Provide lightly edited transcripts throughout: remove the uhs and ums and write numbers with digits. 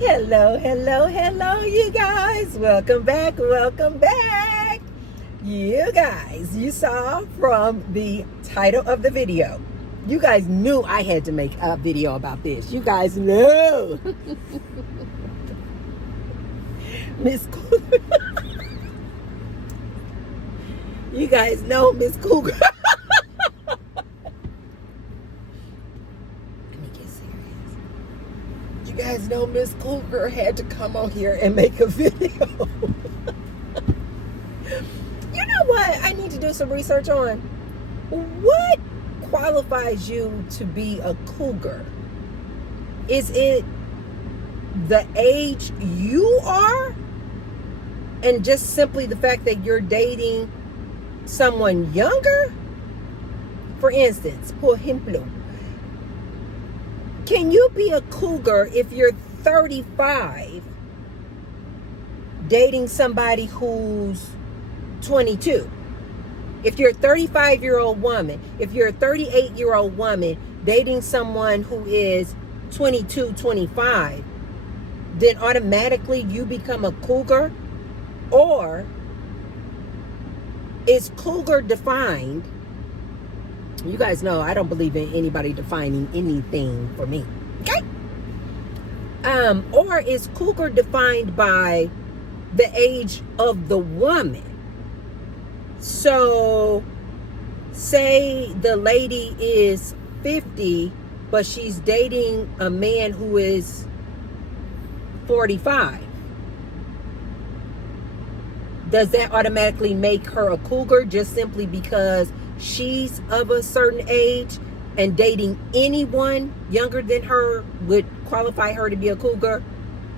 Hello, hello, hello, you guys. Welcome back, welcome back. You guys, you saw from the title of the video. You guys knew I had to make a video about this. You guys knew. Miss Cougar. You guys know Miss Cougar. You guys know Miss Cougar had to come on here and make a video. You know what I need to do some research on? What qualifies you to be a cougar? Is it the age you are? And just simply the fact that you're dating someone younger? For instance, por ejemplo, can you be a cougar if you're 35 dating somebody who's 22? If you're a 35-year-old woman, if you're a 38-year-old woman dating someone who is 22, 25, then automatically you become a cougar? Or is cougar defined? You guys know I don't believe in anybody defining anything for me. Okay? Or is cougar defined by the age of the woman? So, say the lady is 50, but she's dating a man who is 45. Does that automatically make her a cougar just simply because she's of a certain age, and dating anyone younger than her would qualify her to be a cougar?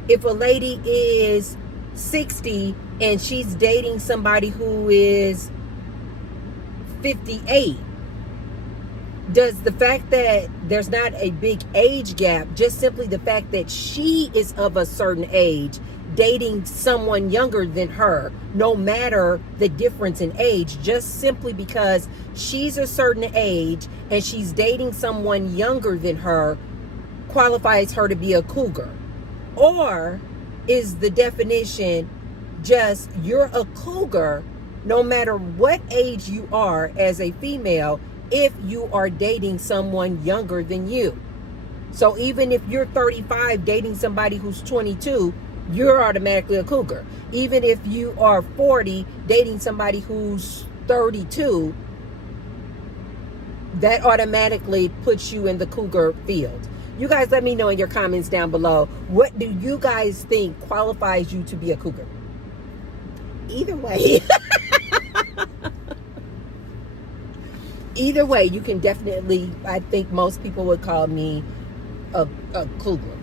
If a lady is 60 and she's dating somebody who is 58, does the fact that there's not a big age gap, just simply the fact that she is of a certain age, dating someone younger than her, no matter the difference in age, just simply because she's a certain age and she's dating someone younger than her, qualifies her to be a cougar? Or is the definition just you're a cougar no matter what age you are as a female if you are dating someone younger than you? So even if you're 35 dating somebody who's 22, you're automatically a cougar. Even if you are 40 dating somebody who's 32, that automatically puts you in the cougar field. You guys let me know in your comments down below, what do you guys think qualifies you to be a cougar? Either way. Either way, you can definitely, I think most people would call me a cougar.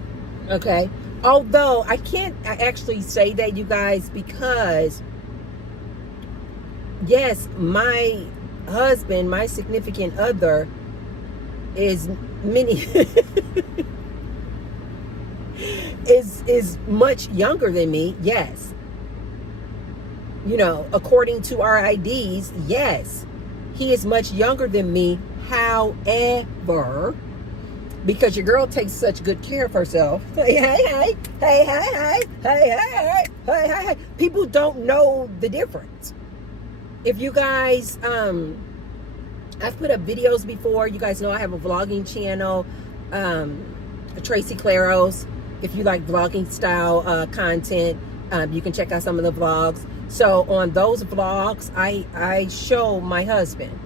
Okay? Although I can't actually say that, you guys, because yes, my husband, my significant other, is is much younger than me. Yes, you know, according to our IDs, yes, he is much younger than me. However, because your girl takes such good care of herself. Hey. People don't know the difference. If you guys, I've put up videos before. You guys know I have a vlogging channel, Tracy Claros. If you like vlogging style content, you can check out some of the vlogs. So on those vlogs, I show my husband.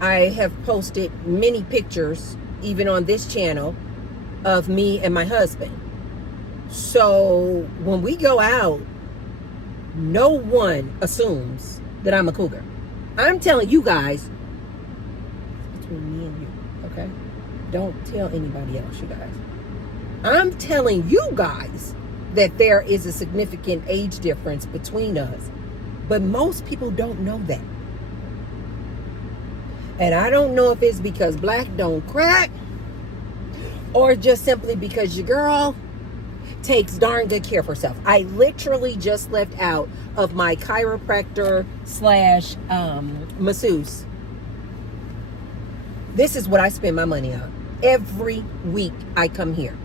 I have posted many pictures, even on this channel, of me and my husband. So when we go out, no one assumes that I'm a cougar. I'm telling you guys, it's between me and you, okay? Don't tell anybody else, you guys. I'm telling you guys that there is a significant age difference between us, but most people don't know that. And I don't know if it's because black don't crack, or just simply because your girl takes darn good care of herself. I literally just left out of my chiropractor / masseuse. This is what I spend my money on. Every week I come here.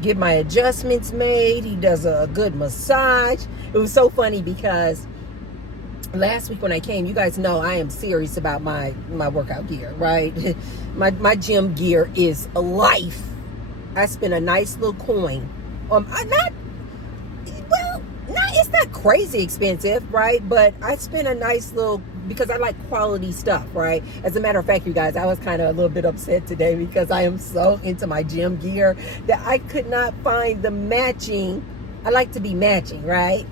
get my adjustments made. He does a good massage. It was so funny because last week when I came, you guys know I am serious about my workout gear, right? my gym gear is a life. I spent a nice little coin. It's not crazy expensive, right? But I spent a nice little, because I like quality stuff, right? As a matter of fact, you guys, I was kind of a little bit upset today because I am so into my gym gear that I could not find the matching. I like to be matching, right?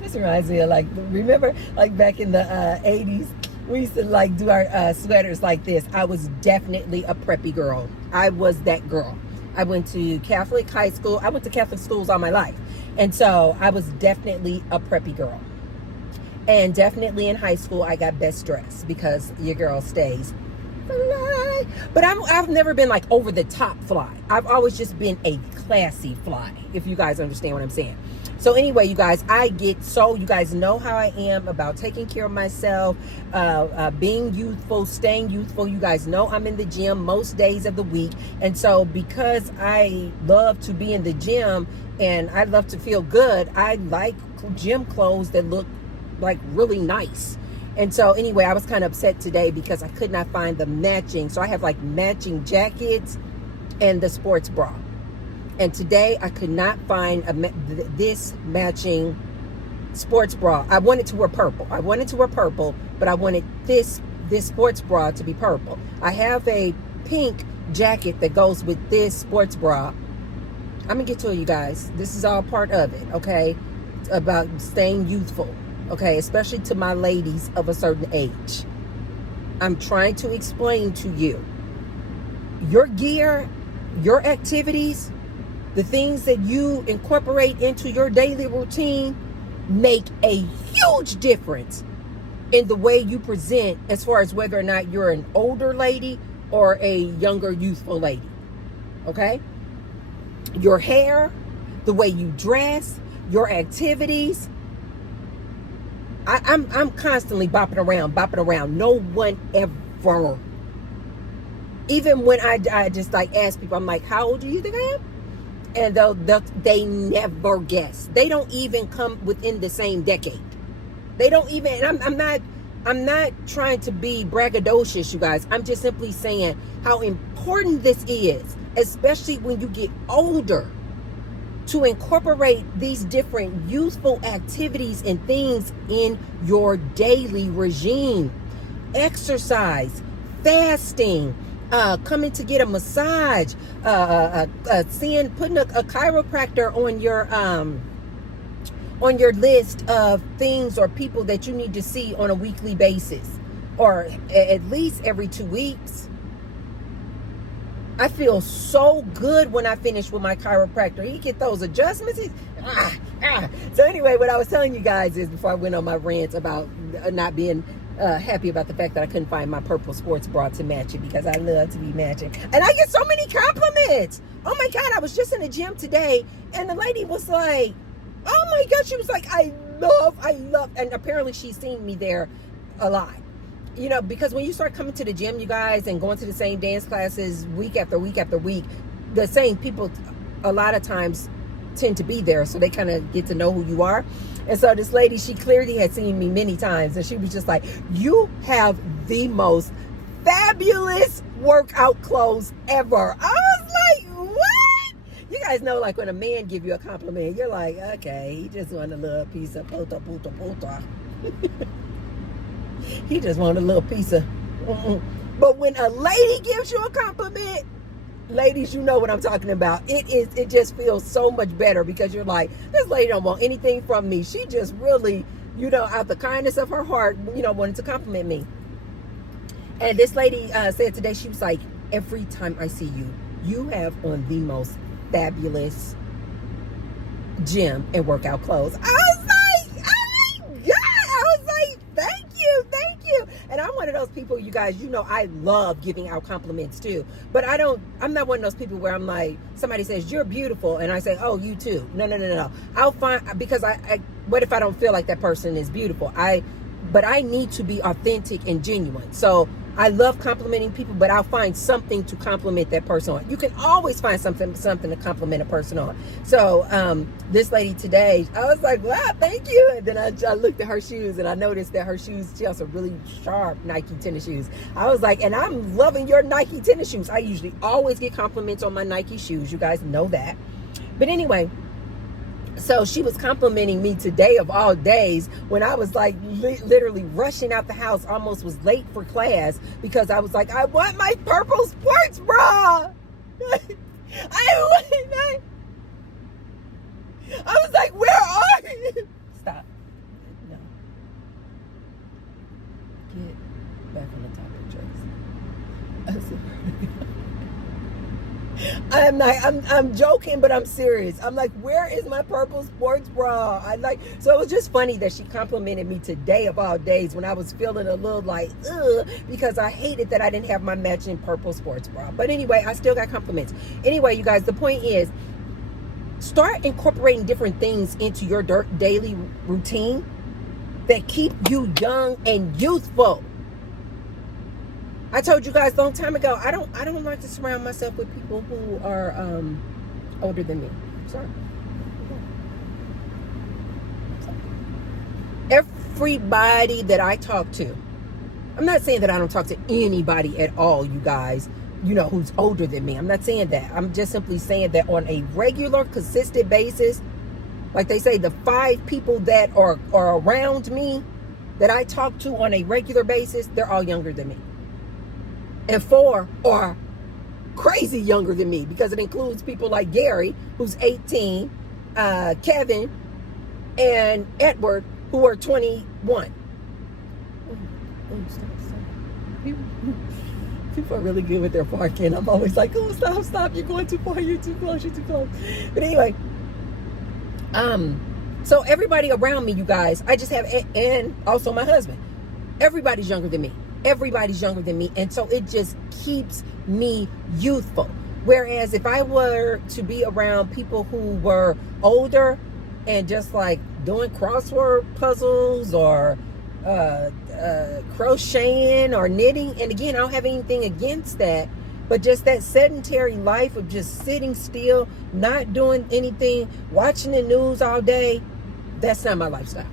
This reminds me of remember back in the 80s, we used to do our sweaters like this. I was definitely a preppy girl. I was that girl. I went to Catholic high school. I went to Catholic schools all my life. And so I was definitely a preppy girl. And definitely in high school, I got best dressed because your girl stays fly. But I've never been over the top fly. I've always just been a classy fly, if you guys understand what I'm saying. So anyway, you guys, you guys know how I am about taking care of myself, being youthful, staying youthful. You guys know I'm in the gym most days of the week. And so because I love to be in the gym and I love to feel good, I like gym clothes that look really nice. And so anyway, I was kind of upset today because I could not find the matching. So I have matching jackets and the sports bra. And today I could not find this matching sports bra. I wanted to wear purple. But I wanted this sports bra to be purple. I have a pink jacket that goes with this sports bra. I'm gonna get to it, you guys. This is all part of it, okay? It's about staying youthful, okay? Especially to my ladies of a certain age. I'm trying to explain to you. Your gear, your activities, the things that you incorporate into your daily routine make a huge difference in the way you present as far as whether or not you're an older lady or a younger, youthful lady, okay? Your hair, the way you dress, your activities. I'm constantly bopping around. No one ever. Even when I just ask people, I'm like, how old do you think I am? And they never guess. They don't even come within the same decade. They don't even, and I'm not trying to be braggadocious, you guys. I'm just simply saying how important this is, especially when you get older, to incorporate these different youthful activities and things in your daily regime. Exercise, fasting, coming to get a massage, putting a chiropractor on your list of things or people that you need to see on a weekly basis, or at least every 2 weeks. I feel so good when I finish with my chiropractor. He get those adjustments. So anyway, what I was telling you guys is, before I went on my rant about not being happy about the fact that I couldn't find my purple sports bra to match it, because I love to be matching. And I get so many compliments. Oh my God, I was just in the gym today and the lady was like, oh my God, she was like, I love, and apparently she's seen me there a lot. You know, because when you start coming to the gym, you guys, and going to the same dance classes week after week after week, the same people a lot of times tend to be there, so they kind of get to know who you are. And so this lady, she clearly had seen me many times, and she was just like, you have the most fabulous workout clothes ever. I was like, what? You guys know, when a man give you a compliment, you're like, okay, he just want a little piece of puta. He just want a little piece of But when a lady gives you a compliment, ladies, you know what I'm talking about. It just feels so much better, because you're like, this lady don't want anything from me. She just really, out the kindness of her heart, wanted to compliment me. And this lady said today, she was like, every time I see you, you have on the most fabulous gym and workout clothes. I was like, oh my God. I was like, thank you. And I'm one of those people, you guys, I love giving out compliments too. But I'm not one of those people where I'm like, somebody says, you're beautiful, and I say, oh, you too. No. I'll find, because what if I don't feel like that person is beautiful? But I need to be authentic and genuine. So I love complimenting people, but I'll find something to compliment that person on. You can always find something to compliment a person on. So this lady today, I was like, wow, thank you. And then I looked at her shoes and I noticed that her shoes, she has some really sharp Nike tennis shoes. I was like, and I'm loving your Nike tennis shoes. I usually always get compliments on my Nike shoes. You guys know that. But anyway, so she was complimenting me today of all days when I was like literally rushing out the house, almost was late for class because I was like, I want my purple sports bra. I was like, where are you? Stop. No. Get back on the topic, Trace. I'm joking, but I'm serious. I'm like, where is my purple sports bra? So it was just funny that she complimented me today of all days when I was feeling a little like, ugh, because I hated that I didn't have my matching purple sports bra. But anyway, I still got compliments. Anyway, you guys, the point is, start incorporating different things into your daily routine that keep you young and youthful. I told you guys a long time ago, I don't like to surround myself with people who are older than me. Sorry. Everybody that I talk to, I'm not saying that I don't talk to anybody at all, you guys, who's older than me. I'm not saying that. I'm just simply saying that on a regular, consistent basis, like they say, the 5 people that are around me that I talk to on a regular basis, they're all younger than me. And 4 are crazy younger than me because it includes people like Gary, who's 18, Kevin, and Edward, who are 21. People are really good with their parking. I'm always like, oh, stop. You're going too far. You're too close. But anyway, so everybody around me, you guys, I just have, and also my husband, everybody's younger than me. Everybody's younger than me, and so it just keeps me youthful. Whereas if I were to be around people who were older and just like doing crossword puzzles or crocheting or knitting, and again, I don't have anything against that, but just that sedentary life of just sitting still, not doing anything, watching the news all day, that's not my lifestyle.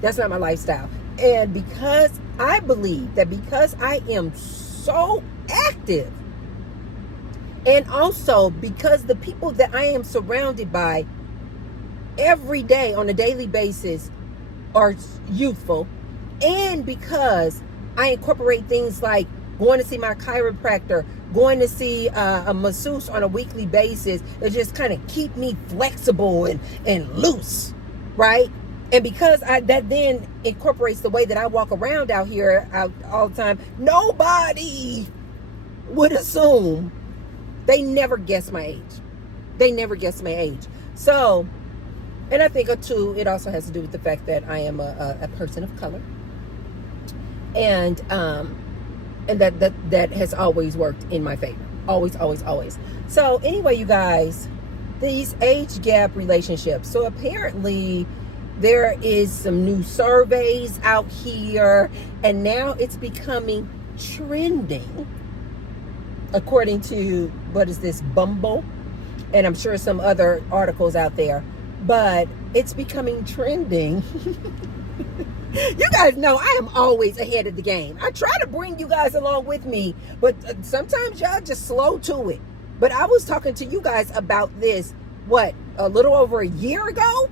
That's not my lifestyle. And because I believe that because I am so active, and also because the people that I am surrounded by every day on a daily basis are youthful, and because I incorporate things like going to see my chiropractor, going to see a masseuse on a weekly basis that just kind of keep me flexible and loose, right? And because that then incorporates the way that I walk around out here all the time, nobody would assume. They never guess my age. So, and I think too, it also has to do with the fact that I am a person of color, and that has always worked in my favor. Always. So anyway, you guys, these age gap relationships. So apparently, there is some new surveys out here, and now it's becoming trending, according to, what is this, Bumble? And I'm sure some other articles out there, but it's becoming trending. You guys know I am always ahead of the game. I try to bring you guys along with me, but sometimes y'all just slow to it. But I was talking to you guys about this, a little over a year ago?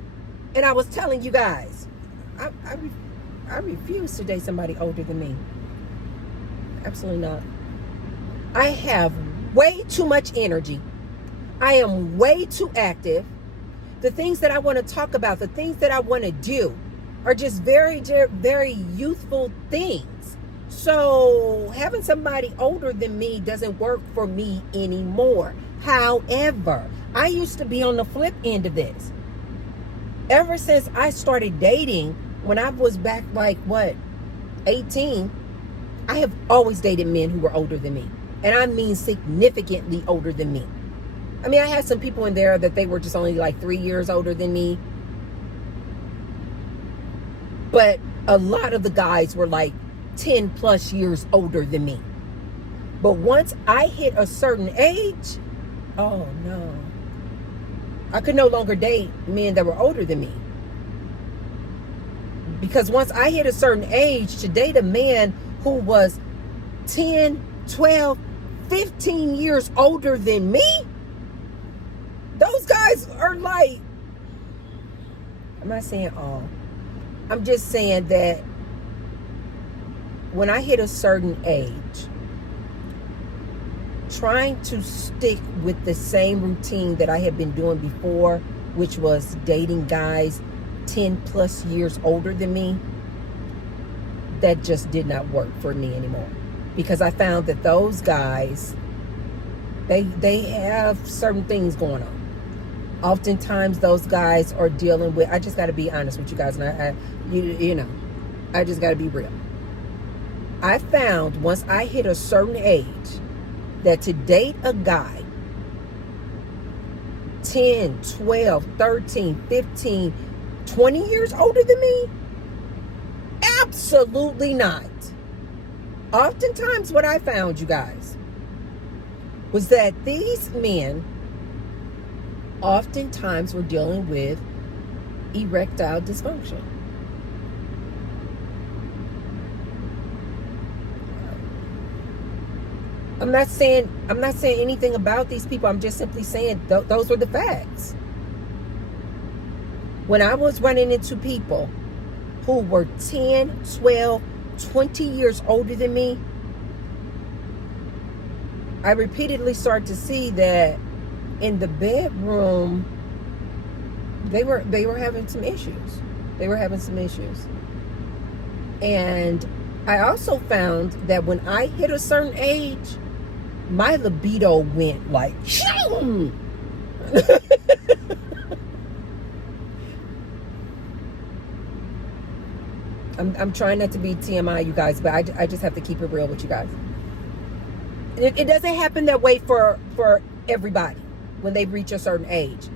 And I was telling you guys, I refuse to date somebody older than me. Absolutely not. I have way too much energy. I am way too active. The things that I want to talk about, the things that I want to do are just very, very youthful things. So having somebody older than me doesn't work for me anymore. However, I used to be on the flip end of this. Ever since I started dating, when I was back 18, I have always dated men who were older than me. And I mean significantly older than me. I mean, I had some people in there that they were just only 3 years older than me. But a lot of the guys were 10 10 plus years older than me. But once I hit a certain age, oh no. I could no longer date men that were older than me. Because once I hit a certain age, to date a man who was 10, 12, 15 years older than me, those guys are like, I'm not saying all. I'm just saying that when I hit a certain age, trying to stick with the same routine that I had been doing before, which was dating guys 10 plus years older than me, that just did not work for me anymore. Because I found that those guys, they have certain things going on. Oftentimes those guys are dealing with, I just got to be honest with you guys, and I just got to be real. I found once I hit a certain age that to date a guy 10, 12, 13, 15, 20 years older than me, absolutely not. Oftentimes what I found, you guys, was that these men oftentimes were dealing with erectile dysfunction. I'm not saying anything about these people. I'm just simply saying those were the facts. When I was running into people who were 10, 12, 20 years older than me, I repeatedly started to see that in the bedroom, they were having some issues. They were having some issues. And I also found that when I hit a certain age, my libido went like, I'm trying not to be TMI, you guys, but I just have to keep it real with you guys. It doesn't happen that way for everybody when they reach a certain age.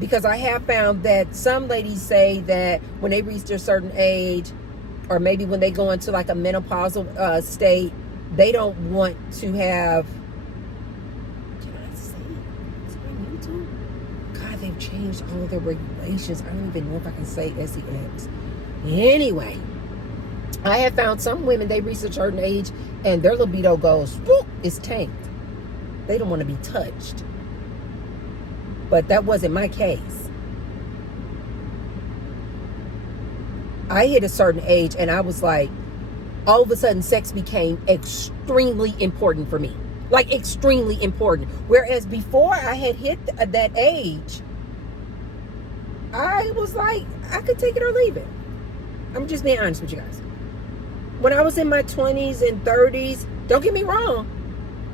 Because I have found that some ladies say that when they reach a certain age, or maybe when they go into like a menopausal state, they don't want to have, can I say it's on YouTube? God, they've changed all of their regulations. I don't even know if I can say sex. Anyway, I have found some women, they reach a certain age and their libido goes, whoop, it's tanked. They don't want to be touched. But that wasn't my case. I hit a certain age and I was like, all of a sudden sex became extremely important for me. Like extremely important. Whereas before I had hit that age, I was like, I could take it or leave it. I'm just being honest with you guys. When I was in my 20s and 30s, don't get me wrong,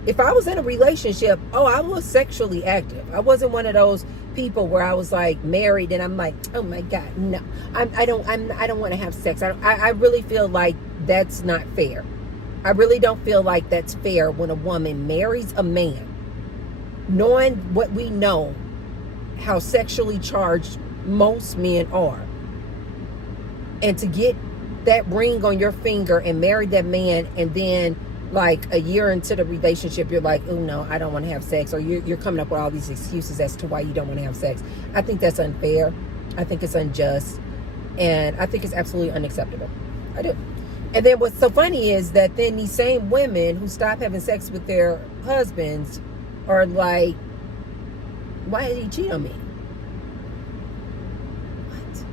if I was in a relationship, I was sexually active. I wasn't one of those people where I was like married and I'm like, oh my God, no, I don't want to have sex. I really feel like that's not fair. I really don't feel like that's fair when a woman marries a man, knowing what we know, how sexually charged most men are, and to get that ring on your finger and marry that man, and then like a year into the relationship, you're like, oh no, I don't want to have sex, or you're coming up with all these excuses as to why you don't want to have sex. I think that's unfair. I think it's unjust, and I think it's absolutely unacceptable. I do. And then what's so funny is that then these same women who stop having sex with their husbands are like, why did he cheat on me? What?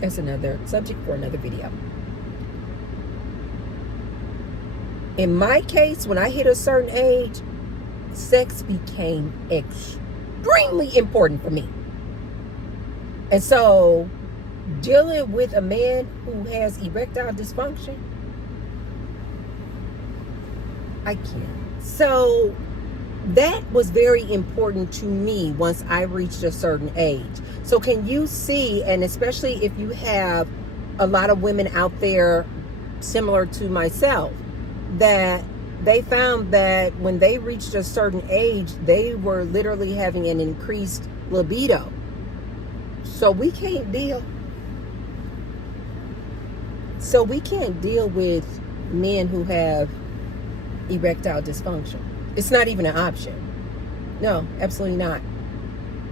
That's another subject for another video. In my case, when I hit a certain age, sex became extremely important for me. And so, dealing with a man who has erectile dysfunction, I can't. So, that was very important to me once I reached a certain age. So, can you see, and especially if you have a lot of women out there similar to myself, that they found that when they reached a certain age, they were literally having an increased libido. So we can't deal. So we can't deal with men who have erectile dysfunction. It's not even an option. No, absolutely not.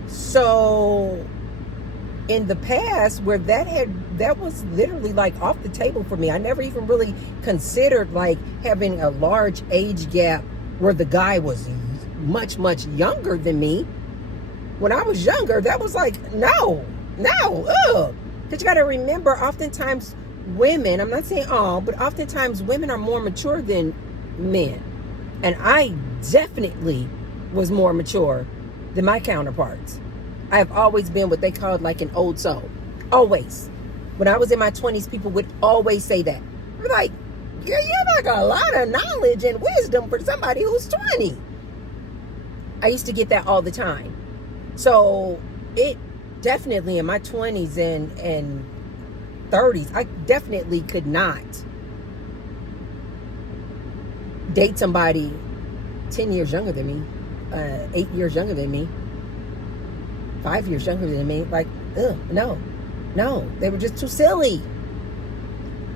So in the past, where that was literally like off the table for me. I never even really considered like having a large age gap where the guy was much, much younger than me. When I was younger, that was like, no, ugh. Because you got to remember, oftentimes women, I'm not saying all, but oftentimes women are more mature than men. And I definitely was more mature than my counterparts. I have always been what they called like an old soul. Always. When I was in my 20s, people would always say that. They're like, girl, you have like a lot of knowledge and wisdom for somebody who's 20. I used to get that all the time. So it definitely in my 20s and 30s, I definitely could not date somebody 10 years younger than me, 8 years younger than me, 5 years younger than me. Like, no, they were just too silly.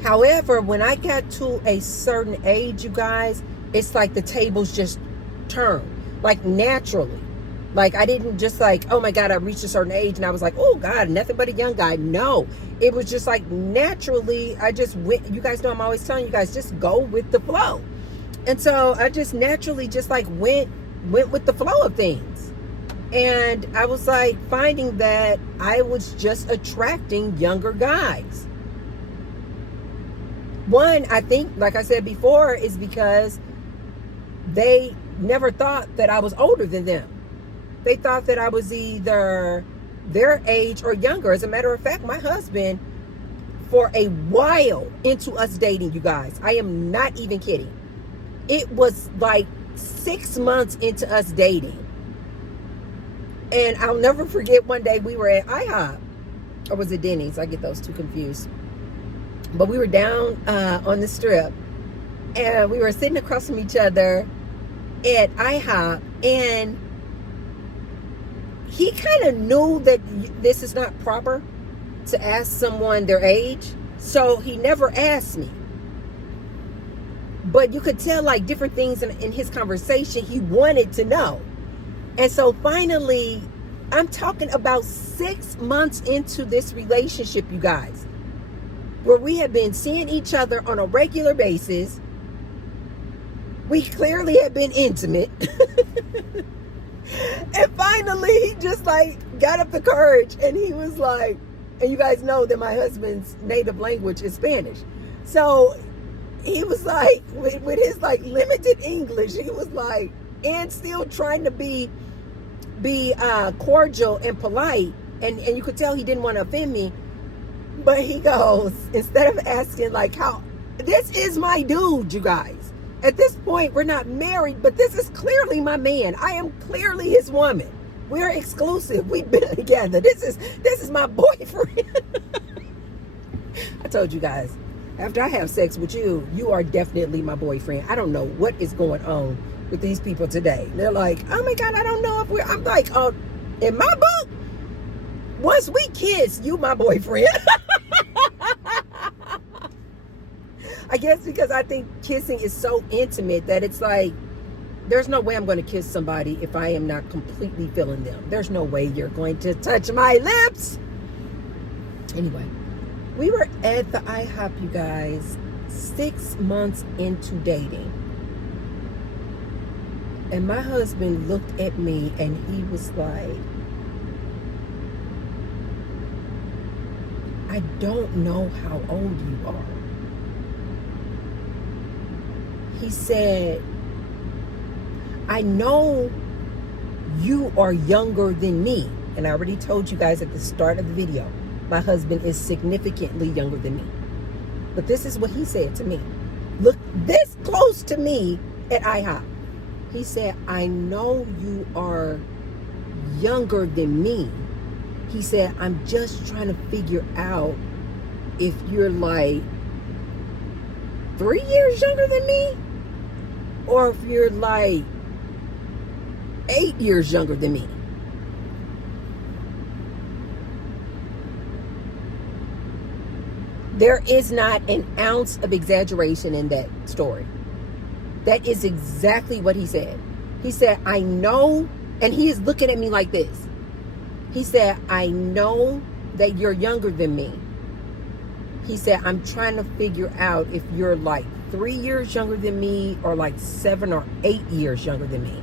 However, when I got to a certain age, you guys, it's like the tables just turned, like naturally. Like, I didn't just like, oh my God, I reached a certain age and I was like, oh God, nothing but a young guy. No, it was just like naturally, I just went. You guys know I'm always telling you guys, just go with the flow. And so I just naturally just like went with the flow of things. And I was like finding that I was just attracting younger guys. One, I think, like I said before, is because they never thought that I was older than them. They thought that I was either their age or younger. As a matter of fact, my husband, for a while into us dating, you guys, I am not even kidding. It was like 6 months into us dating. And I'll never forget, one day we were at IHOP, or was it Denny's? I get those two confused. But we were down on the strip, and we were sitting across from each other at IHOP, and he kind of knew that this is not proper to ask someone their age, so he never asked me. But you could tell like different things in his conversation he wanted to know. And so finally, I'm talking about 6 months into this relationship, you guys, where we have been seeing each other on a regular basis. We clearly have been intimate. And finally, he just like got up the courage and he was like, and you guys know that my husband's native language is Spanish. So he was like, with his like limited English, he was like, and still trying to be cordial and polite. And you could tell he didn't want to offend me. But he goes, instead of asking like how, this is my dude, you guys. At this point, we're not married, but this is clearly my man. I am clearly his woman. We're exclusive. We've been together. This is my boyfriend. I told you guys, after I have sex with you, you are definitely my boyfriend. I don't know what is going on with these people today. They're like, oh my God, I don't know if I'm like, oh, in my book, once we kiss, you my boyfriend. I guess because I think kissing is so intimate that it's like, there's no way I'm going to kiss somebody if I am not completely feeling them. There's no way you're going to touch my lips. Anyway, we were at the IHOP, you guys, 6 months into dating. And my husband looked at me and he was like, I don't know how old you are. He said, I know you are younger than me. And I already told you guys at the start of the video, my husband is significantly younger than me. But this is what he said to me. Look this close to me at IHOP. He said, I know you are younger than me. He said, I'm just trying to figure out if you're like 3 years younger than me, or if you're like 8 years younger than me. There is not an ounce of exaggeration in that story. That is exactly what he said. He said, I know, and he is looking at me like this. He said, I know that you're younger than me. He said, I'm trying to figure out if you're like 3 years younger than me or like 7 or 8 years younger than me.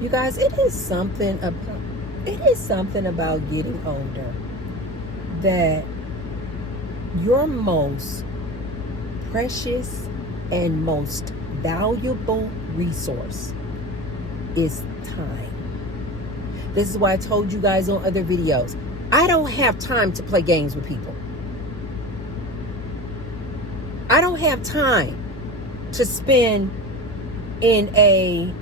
You guys, it is something about getting older that your most precious and most valuable resource is time. This is why I told you guys on other videos, I don't have time to play games with people. I don't have time to spend in a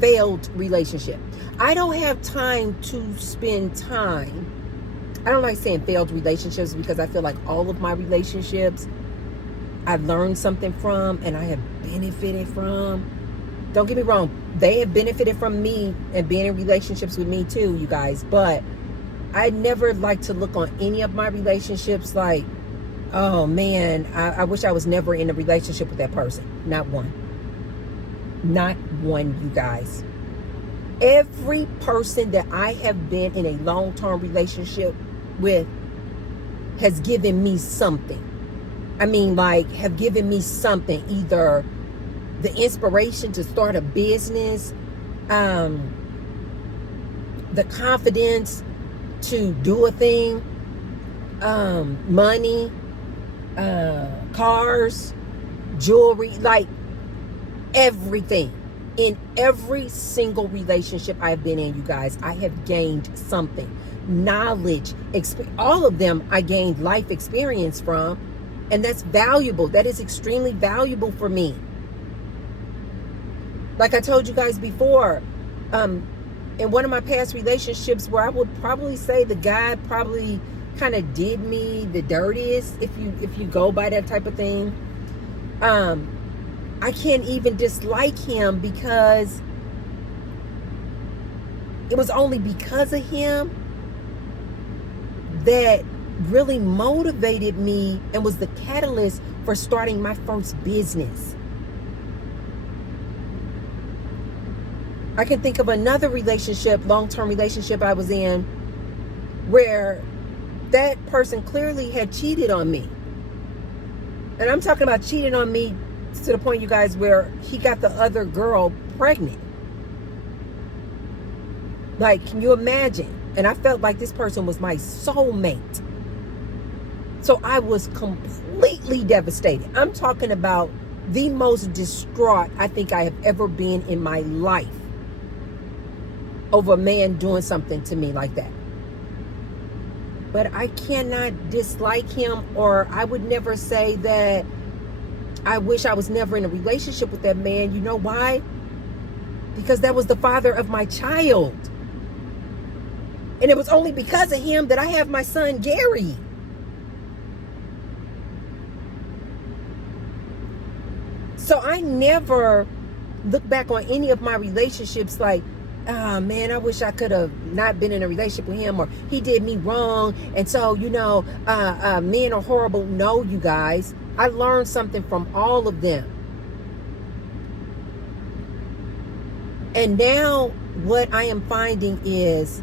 failed relationship. I don't have time to spend time. I don't like saying failed relationships because I feel like all of my relationships I've learned something from and I have benefited from. Don't get me wrong, they have benefited from me and being in relationships with me too, you guys. But I never like to look on any of my relationships like, oh man, I wish I was never in a relationship with that person. Not one. Not one, you guys. Every person that I have been in a long-term relationship with has given me something. I mean, like, have given me something. Either the inspiration to start a business, the confidence to do a thing, money, cars, jewelry, like everything. In every single relationship I've been in, you guys, I have gained something. Knowledge, all of them I gained life experience from. And that's valuable. That is extremely valuable for me. Like I told you guys before, in one of my past relationships where I would probably say the guy probably kind of did me the dirtiest, if you go by that type of thing. I can't even dislike him because it was only because of him that really motivated me and was the catalyst for starting my first business. I can think of another relationship, long-term relationship I was in, where that person clearly had cheated on me. And I'm talking about cheating on me to the point, you guys, where he got the other girl pregnant. Like, can you imagine? And I felt like this person was my soulmate. So I was completely devastated. I'm talking about the most distraught I think I have ever been in my life over a man doing something to me like that. But I cannot dislike him, or I would never say that I wish I was never in a relationship with that man. You know why? Because that was the father of my child. And it was only because of him that I have my son, Gary. So I never look back on any of my relationships like, oh man, I wish I could have not been in a relationship with him, or he did me wrong. And so, men are horrible. No, you guys, I learned something from all of them. And now what I am finding is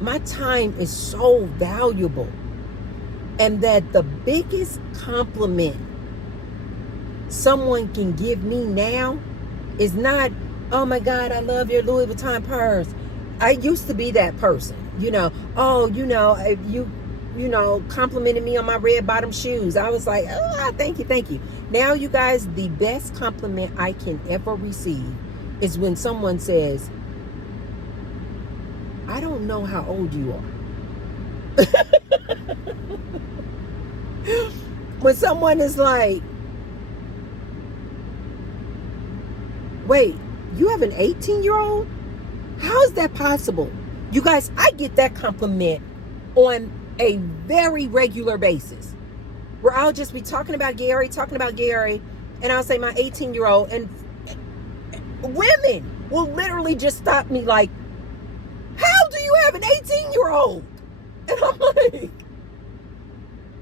my time is so valuable, and that the biggest compliment someone can give me now is not, oh my God, I love your Louis Vuitton purse. I used to be that person, complimented me on my red bottom shoes. I was like, oh, thank you. Now, you guys, the best compliment I can ever receive is when someone says, I don't know how old you are. When someone is like, wait, you have an 18-year-old? How is that possible? You guys, I get that compliment on a very regular basis, where I'll just be talking about Gary, and I'll say my 18-year-old, and women will literally just stop me like, how do you have an 18-year-old? And I'm like,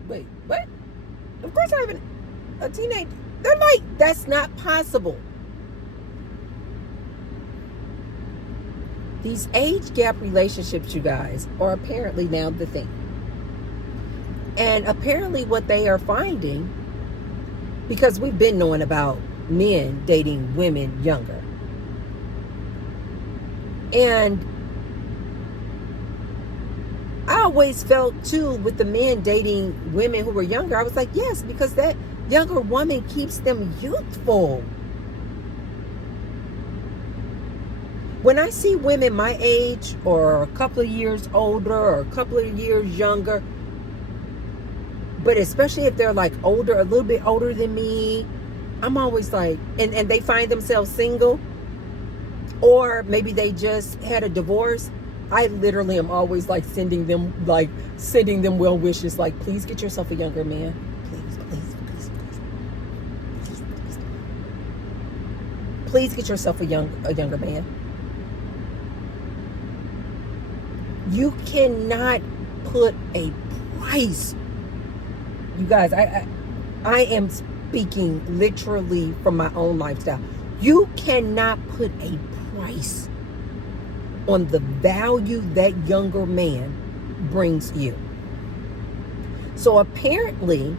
wait, what? Of course I have a teenage. They're like, that's not possible. These age gap relationships, you guys, are apparently now the thing. And apparently what they are finding, because we've been knowing about men dating women younger. And I always felt too with the men dating women who were younger, I was like, yes, because that younger woman keeps them youthful. When I see women my age or a couple of years older or a couple of years younger, but especially if they're like older, a little bit older than me, I'm always like, and they find themselves single, or maybe they just had a divorce, I literally am always like sending them well wishes, like, please get yourself a younger man. Please get yourself a younger man. You cannot put a price. You guys, I am speaking literally from my own lifestyle. You cannot put a price on the value that younger man brings you. So apparently,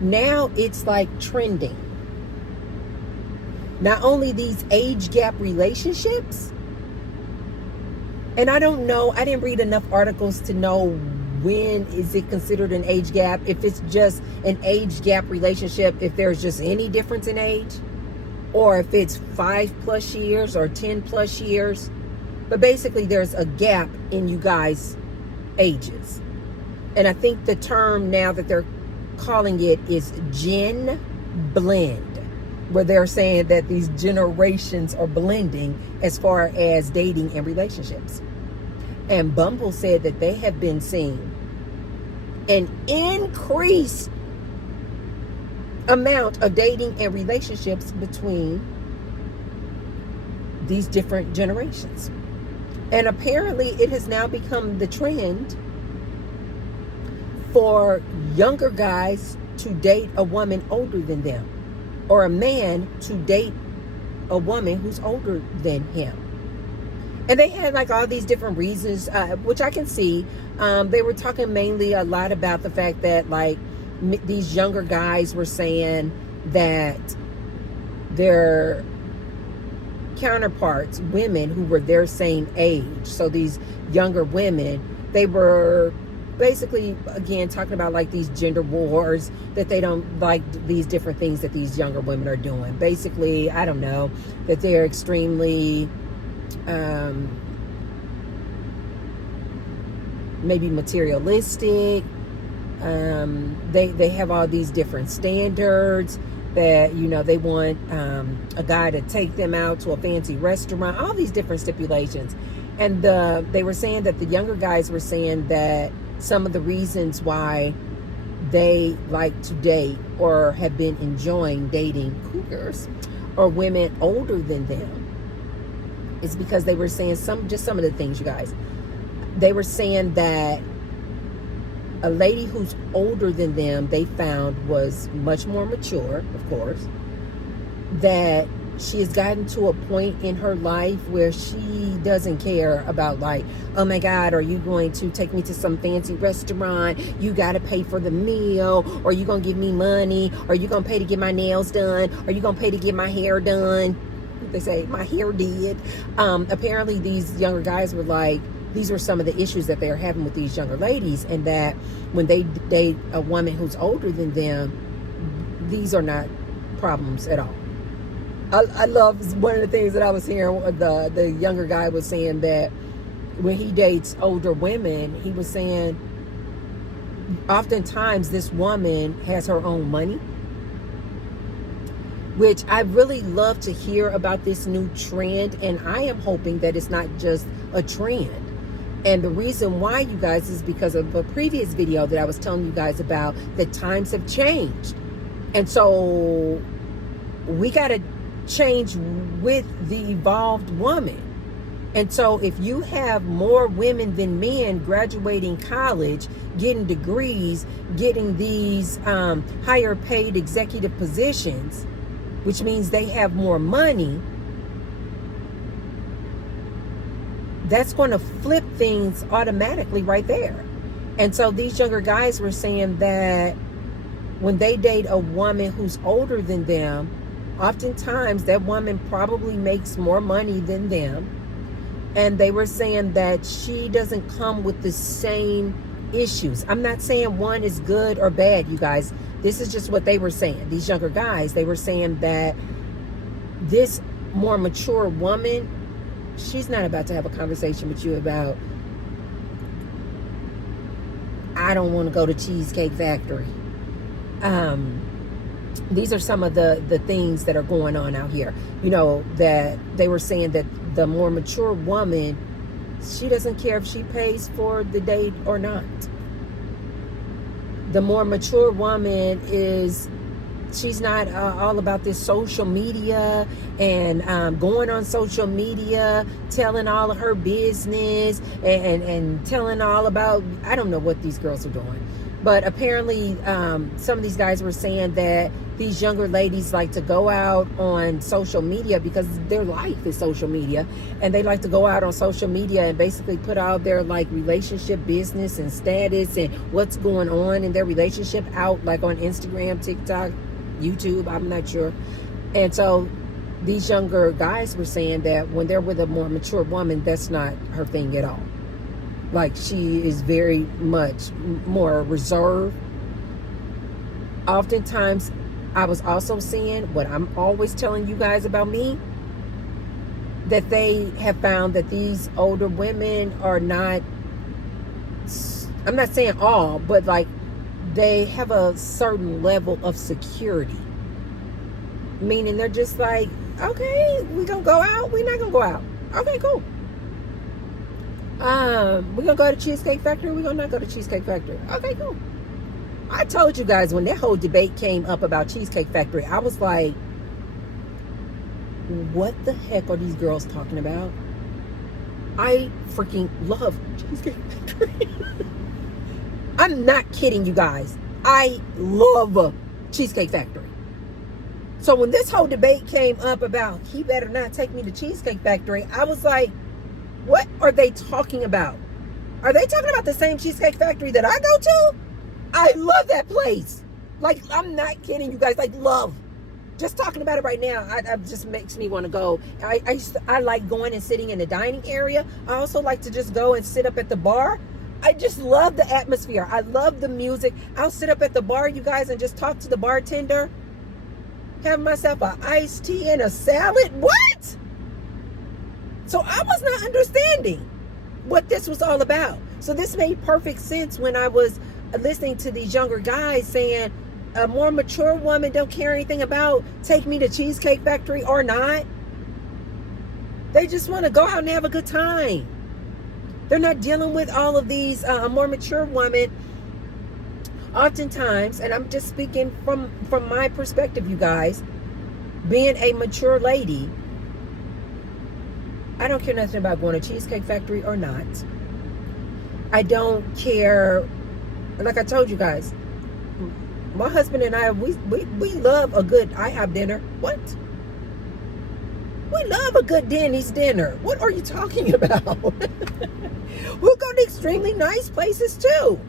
now it's like trending. Not only these age gap relationships, and I don't know, I didn't read enough articles to know when is it considered an age gap, if it's just an age gap relationship, if there's just any difference in age, or if it's 5+ years or 10+ years. But basically there's a gap in you guys' ages. And I think the term now that they're calling it is Gen Blend, where they're saying that these generations are blending as far as dating and relationships. And Bumble said that they have been seeing an increased amount of dating and relationships between these different generations. And apparently it has now become the trend for younger guys to date a woman older than them, or a man to date a woman who's older than him. And they had like all these different reasons, which I can see. They were talking mainly a lot about the fact that like these younger guys were saying that their counterparts, women who were their same age, so these younger women, they were basically, again, talking about like these gender wars, that they don't like these different things that these younger women are doing. Basically, I don't know, that they're extremely maybe materialistic. They have all these different standards that, you know, they want a guy to take them out to a fancy restaurant, all these different stipulations. And they were saying that the younger guys were saying that some of the reasons why they like to date or have been enjoying dating cougars or women older than them is because they were saying some of the things, you guys. They were saying that a lady who's older than them, they found, was much more mature, of course, that she has gotten to a point in her life where she doesn't care about like, oh my God, are you going to take me to some fancy restaurant? You got to pay for the meal, or you going to give me money? Are you going to pay to get my nails done? Are you going to pay to get my hair done? They say my hair did. Apparently these younger guys were like, these were some of the issues that they're having with these younger ladies, and that when they date a woman who's older than them, these are not problems at all. I love one of the things that I was hearing, the younger guy was saying that when he dates older women, he was saying oftentimes this woman has her own money, which I really love to hear about this new trend. And I am hoping that it's not just a trend. And the reason why, you guys, is because of a previous video that I was telling you guys about, that times have changed. And so we got to change with the evolved woman. And so if you have more women than men graduating college, getting degrees, getting these higher paid executive positions, which means they have more money, that's going to flip things automatically right there. And so these younger guys were saying that when they date a woman who's older than them, oftentimes that woman probably makes more money than them. And they were saying that she doesn't come with the same issues. I'm not saying one is good or bad, you guys. This is just what they were saying. These younger guys, they were saying that this more mature woman, she's not about to have a conversation with you about, I don't want to go to Cheesecake Factory. These are some of the things that are going on out here. You know, that they were saying that the more mature woman, she doesn't care if she pays for the date or not. The more mature woman she's not all about this social media and going on social media, telling all of her business and telling all about, I don't know what these girls are doing. But apparently some of these guys were saying that these younger ladies like to go out on social media because their life is social media. And they like to go out on social media and basically put out their like relationship business and status and what's going on in their relationship out like on Instagram, TikTok, YouTube, I'm not sure. And so these younger guys were saying that when they're with a more mature woman, that's not her thing at all. Like, she is very much more reserved. Oftentimes, I was also seeing what I'm always telling you guys about me, that they have found that these older women are not, I'm not saying all, but like they have a certain level of security. Meaning they're just like, okay, we gonna go out, we're not gonna go out. Okay, cool. We're gonna go to Cheesecake Factory, we're gonna not go to Cheesecake Factory. Okay, cool. I told you guys when that whole debate came up about Cheesecake Factory, I was like, what the heck are these girls talking about? I freaking love Cheesecake Factory. I'm not kidding you guys. I love Cheesecake Factory. So when this whole debate came up about he better not take me to Cheesecake Factory, I was like, what are they talking about? Are they talking about the same Cheesecake Factory that I go to? I love that place. Like, I'm not kidding you guys. Like, love. Just talking about it right now, it just makes me want to go. I like going and sitting in the dining area. I also like to just go and sit up at the bar. I just love the atmosphere. I love the music. I'll sit up at the bar, you guys, and just talk to the bartender. Have myself an iced tea and a salad. What? So I was not understanding what this was all about. So this made perfect sense when I was listening to these younger guys saying a more mature woman don't care anything about take me to Cheesecake Factory or not. They just want to go out and have a good time. They're not dealing with all of these more mature women. Oftentimes, and I'm just speaking from my perspective, you guys, being a mature lady, I don't care nothing about going to Cheesecake Factory or not. I don't care. Like I told you guys, my husband and I, we love a good IHOP dinner. What? We love a good Denny's dinner. What are you talking about? We'll go to extremely nice places too.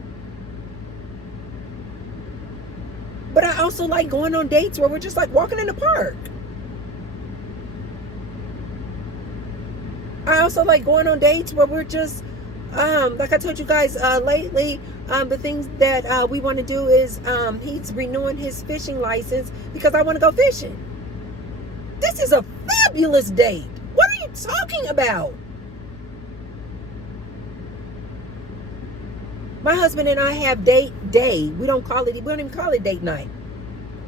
But I also like going on dates where we're just like walking in the park. I also like going on dates where we're just, like I told you guys lately, the things that we want to do is he's renewing his fishing license because I want to go fishing. This is a fabulous date. What are you talking about? My husband and I have date day. We don't even call it date night.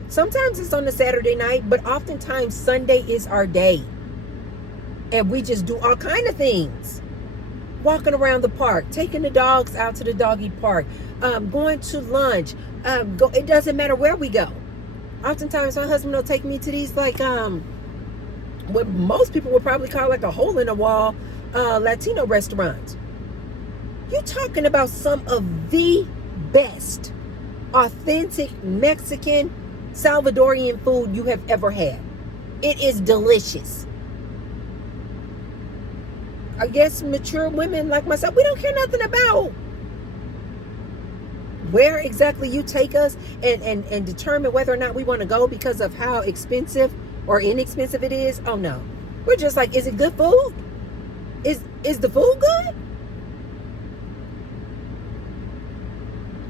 Sometimes it's on a Saturday night, but oftentimes Sunday is our day. And we just do all kind of things. Walking around the park, taking the dogs out to the doggy park, going to lunch. It doesn't matter where we go. Oftentimes my husband will take me to these like what most people would probably call like a hole in the wall Latino restaurants. You're talking about some of the best authentic Mexican Salvadorian food you have ever had. It is delicious. I guess mature women like myself, we don't care nothing about where exactly you take us and determine whether or not we want to go because of how expensive or inexpensive it is. Oh no. We're just like, is it good food? Is the food good?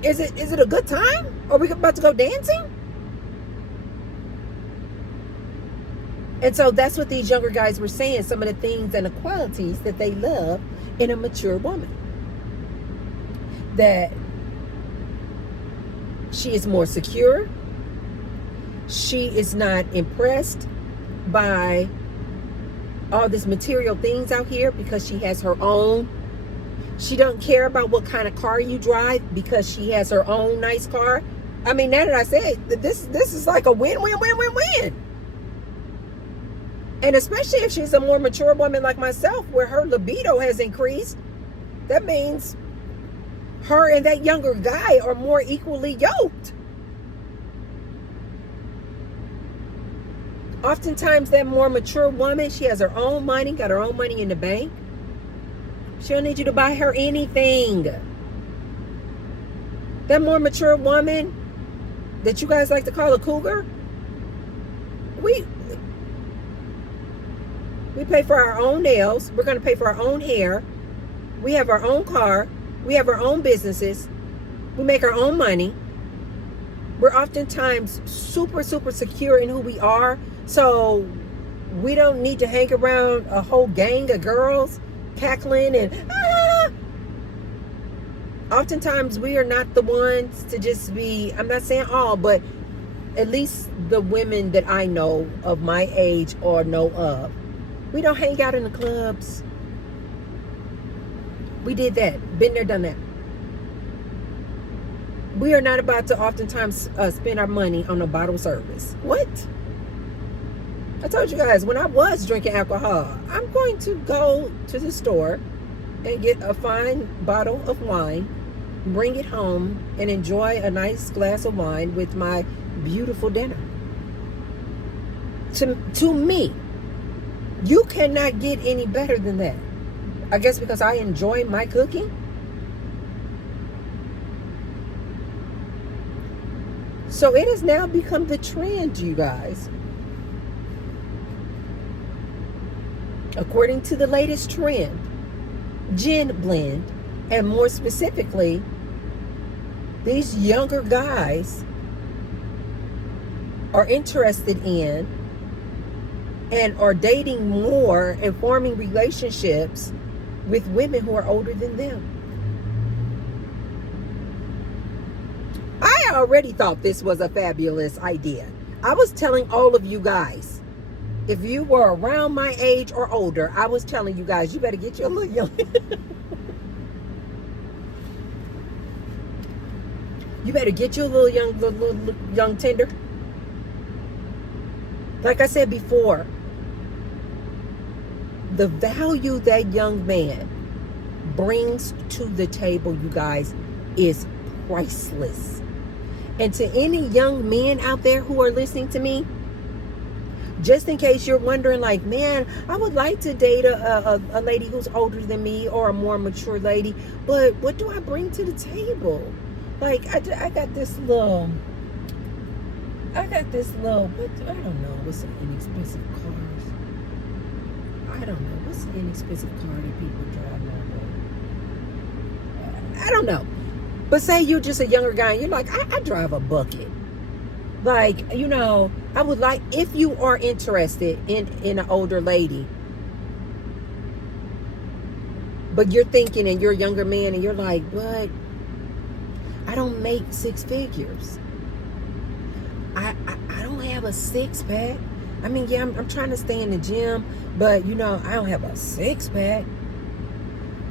Is it a good time? Are we about to go dancing? And so that's what these younger guys were saying, some of the things and the qualities that they love in a mature woman. That she is more secure. She is not impressed by all these material things out here because she has her own. She don't care about what kind of car you drive because she has her own nice car. I mean, now that I said, this is like a win-win-win-win-win. And especially if she's a more mature woman like myself, where her libido has increased, that means her and that younger guy are more equally yoked. Oftentimes, that more mature woman, she has her own money, got her own money in the bank. She don't need you to buy her anything. That more mature woman that you guys like to call a cougar, we pay for our own nails. We're going to pay for our own hair. We have our own car. We have our own businesses. We make our own money. We're oftentimes super, super secure in who we are. So we don't need to hang around a whole gang of girls cackling and Oftentimes we are not the ones to just be, I'm not saying all, but at least the women that I know of my age or know of, we don't hang out in the clubs. We did that. Been there, done that. We are not about to oftentimes spend our money on a bottle service. What? I told you guys, when I was drinking alcohol, I'm going to go to the store and get a fine bottle of wine, bring it home, and enjoy a nice glass of wine with my beautiful dinner. To me, you cannot get any better than that. I guess because I enjoy my cooking. So it has now become the trend, you guys. According to the latest trend, gin blend, and more specifically, these younger guys are interested in and are dating more and forming relationships with women who are older than them. I already thought this was a fabulous idea. I was telling all of you guys, if you were around my age or older, I was telling you guys, you better get your little young. You better get your little young tender. Like I said before, the value that young man brings to the table, you guys, is priceless. And to any young men out there who are listening to me, just in case you're wondering, like, man, I would like to date a lady who's older than me or a more mature lady, but what do I bring to the table? Like, I got this little, I don't know, what's some inexpensive cars? I don't know, what's an inexpensive car that people drive nowadays? I don't know. But say you're just a younger guy and you're like, I drive a bucket. Like, you know, I would like, if you are interested in an older lady, but you're thinking and you're a younger man and you're like, but I don't make six figures. I don't have a six pack. I mean, yeah, I'm trying to stay in the gym, but you know, I don't have a six pack.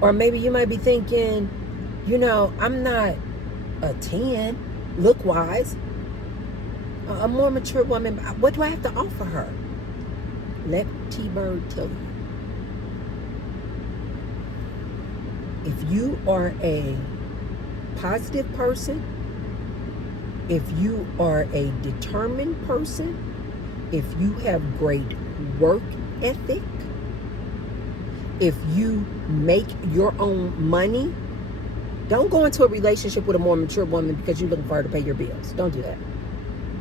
Or maybe you might be thinking, you know, I'm not a 10 look wise. A more mature woman, what do I have to offer her? Let T-Bird tell you. If you are a positive person, if you are a determined person, if you have great work ethic, if you make your own money, don't go into a relationship with a more mature woman because you're looking for her to pay your bills. Don't do that.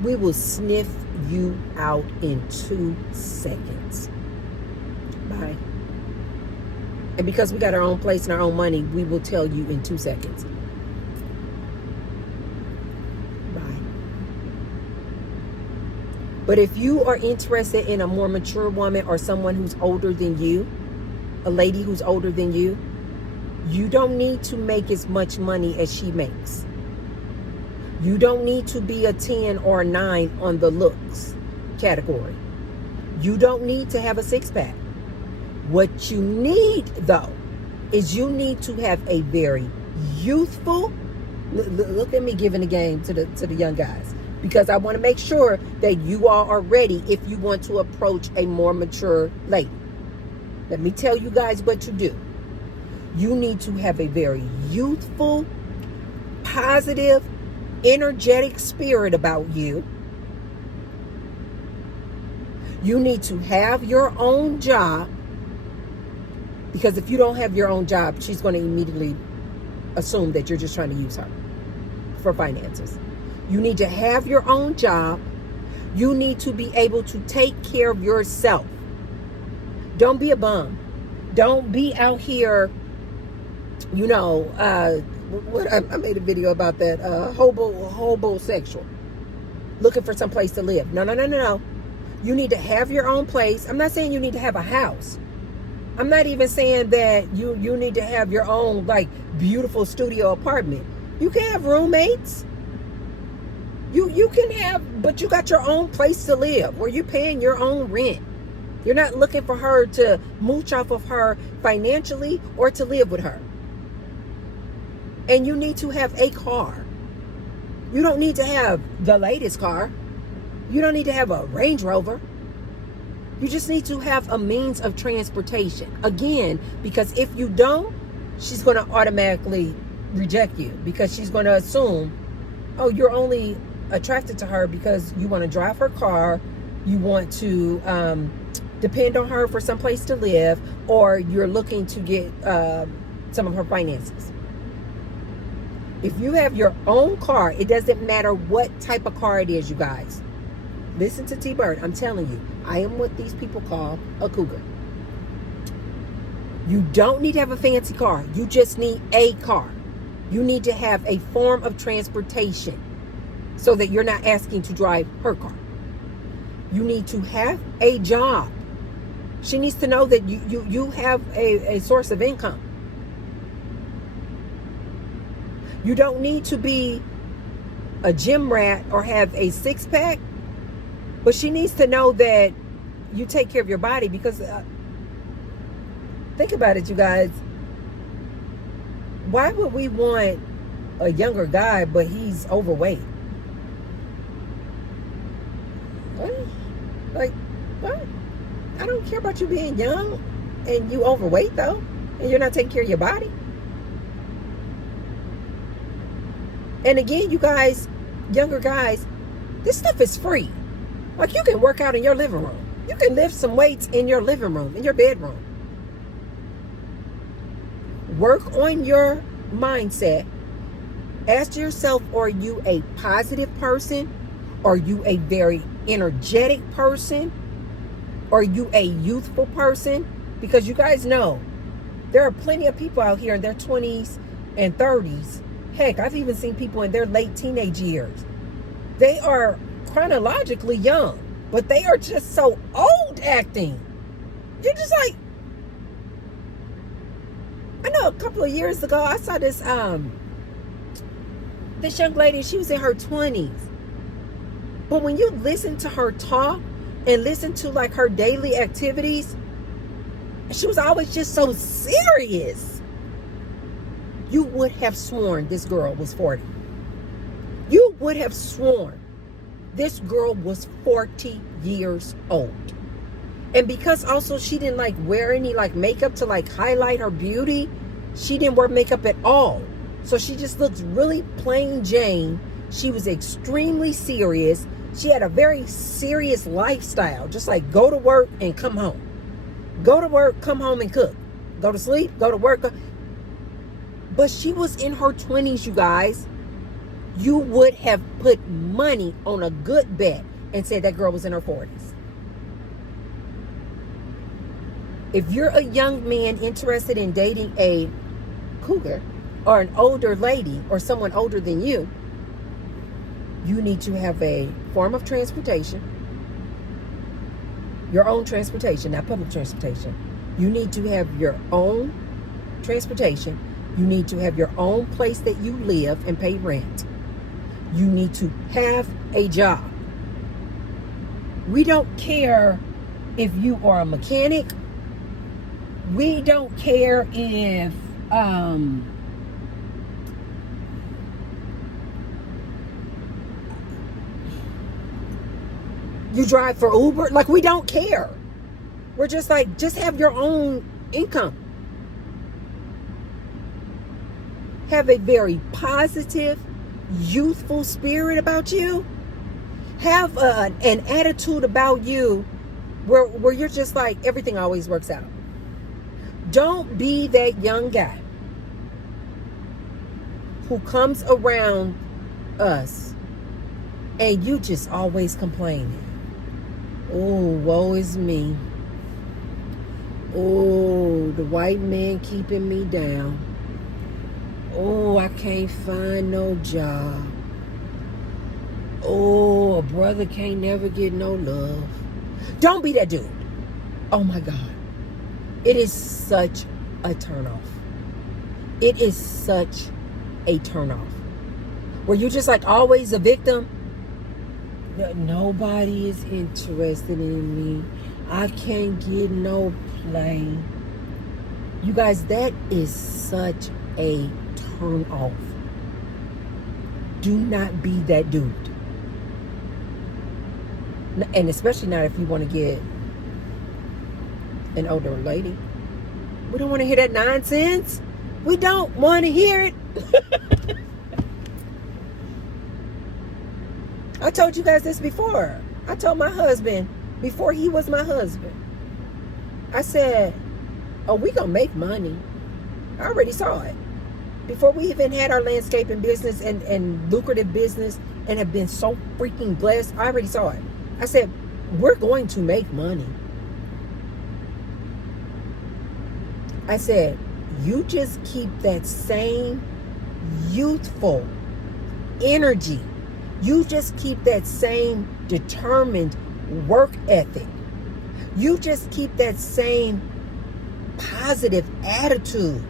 We will sniff you out in 2 seconds. Bye. And because we got our own place and our own money, we will tell you in 2 seconds. Bye. But if you are interested in a more mature woman or someone who's older than you, a lady who's older than you don't need to make as much money as she makes. You don't need to be a 10 or a 9 on the looks category. You don't need to have a 6-pack. What you need, though, is you need to have a very youthful, look at me giving the game to the young guys, because I want to make sure that you all are ready if you want to approach a more mature lady. Let me tell you guys what you do. You need to have a very youthful, positive, energetic spirit about you. You need to have your own job, because if you don't have your own job, she's going to immediately assume that you're just trying to use her for finances. You need to have your own job. You need to be able to take care of yourself. Don't be a bum. Don't be out here, you know, I made a video about that, hobosexual, looking for some place to live. No. You need to have your own place. I'm not saying you need to have a house. I'm not even saying that you need to have your own, like, beautiful studio apartment. You can have roommates. You can have, but you got your own place to live where you're paying your own rent. You're not looking for her to mooch off of her financially or to live with her. And you need to have a car. You don't need to have the latest car. You don't need to have a Range Rover. You just need to have a means of transportation. Again, because if you don't, she's going to automatically reject you, because she's going to assume, oh, you're only attracted to her because you want to drive her car, you want to depend on her for some place to live, or you're looking to get some of her finances. If you have your own car, it doesn't matter what type of car it is, you guys. Listen to T-Bird. I'm telling you, I am what these people call a cougar. You don't need to have a fancy car. You just need a car. You need to have a form of transportation so that you're not asking to drive her car. You need to have a job. She needs to know that you have a source of income. You don't need to be a gym rat or have a 6-pack, but she needs to know that you take care of your body, because think about it, you guys. Why would we want a younger guy, but he's overweight? What? Like, what? I don't care about you being young and you overweight, though, and you're not taking care of your body. And again, you guys, younger guys, this stuff is free. Like, you can work out in your living room. You can lift some weights in your living room, in your bedroom. Work on your mindset. Ask yourself, are you a positive person? Are you a very energetic person? Are you a youthful person? Because you guys know, there are plenty of people out here in their 20s and 30s. Heck, I've even seen people in their late teenage years. They are chronologically young, but they are just so old acting. You're just like, I know a couple of years ago, I saw this young lady, she was in her 20s. But when you listen to her talk and listen to, like, her daily activities, she was always just so serious. You would have sworn this girl was 40. You would have sworn this girl was 40 years old. And because also she didn't like wear any like makeup to like highlight her beauty, she didn't wear makeup at all. So she just looks really plain Jane. She was extremely serious. She had a very serious lifestyle. Just like go to work and come home. Go to work, come home and cook. Go to sleep, go to work. But she was in her 20s, you guys. You would have put money on a good bet and said that girl was in her 40s. If you're a young man interested in dating a cougar or an older lady or someone older than you need to have a form of transportation, your own transportation, not public transportation. You need to have your own transportation. You need to have your own place that you live and pay rent. You need to have a job. We don't care if you are a mechanic. We don't care if you drive for Uber. Like, we don't care. We're just like, just have your own income. Have a very positive, youthful spirit about you. Have an attitude about you where you're just like, everything always works out. Don't be that young guy who comes around us and you just always complaining. Oh, woe is me. Oh, the white man keeping me down. Oh, I can't find no job. Oh, a brother can't never get no love. Don't be that dude. Oh my God. It is such a turnoff. It is such a turnoff. Where you just like always a victim. Nobody is interested in me. I can't get no play. You guys, that is such a turn off. Do not be that dude. And especially not if you want to get an older lady. We don't want to hear that nonsense. We don't want to hear it. I told you guys this before. I told my husband, before he was my husband, I said, oh, we gonna make money. I already saw it. Before we even had our landscaping business and lucrative business and have been so freaking blessed, I already saw it. I said, we're going to make money. I said, you just keep that same youthful energy. You just keep that same determined work ethic. You just keep that same positive attitude.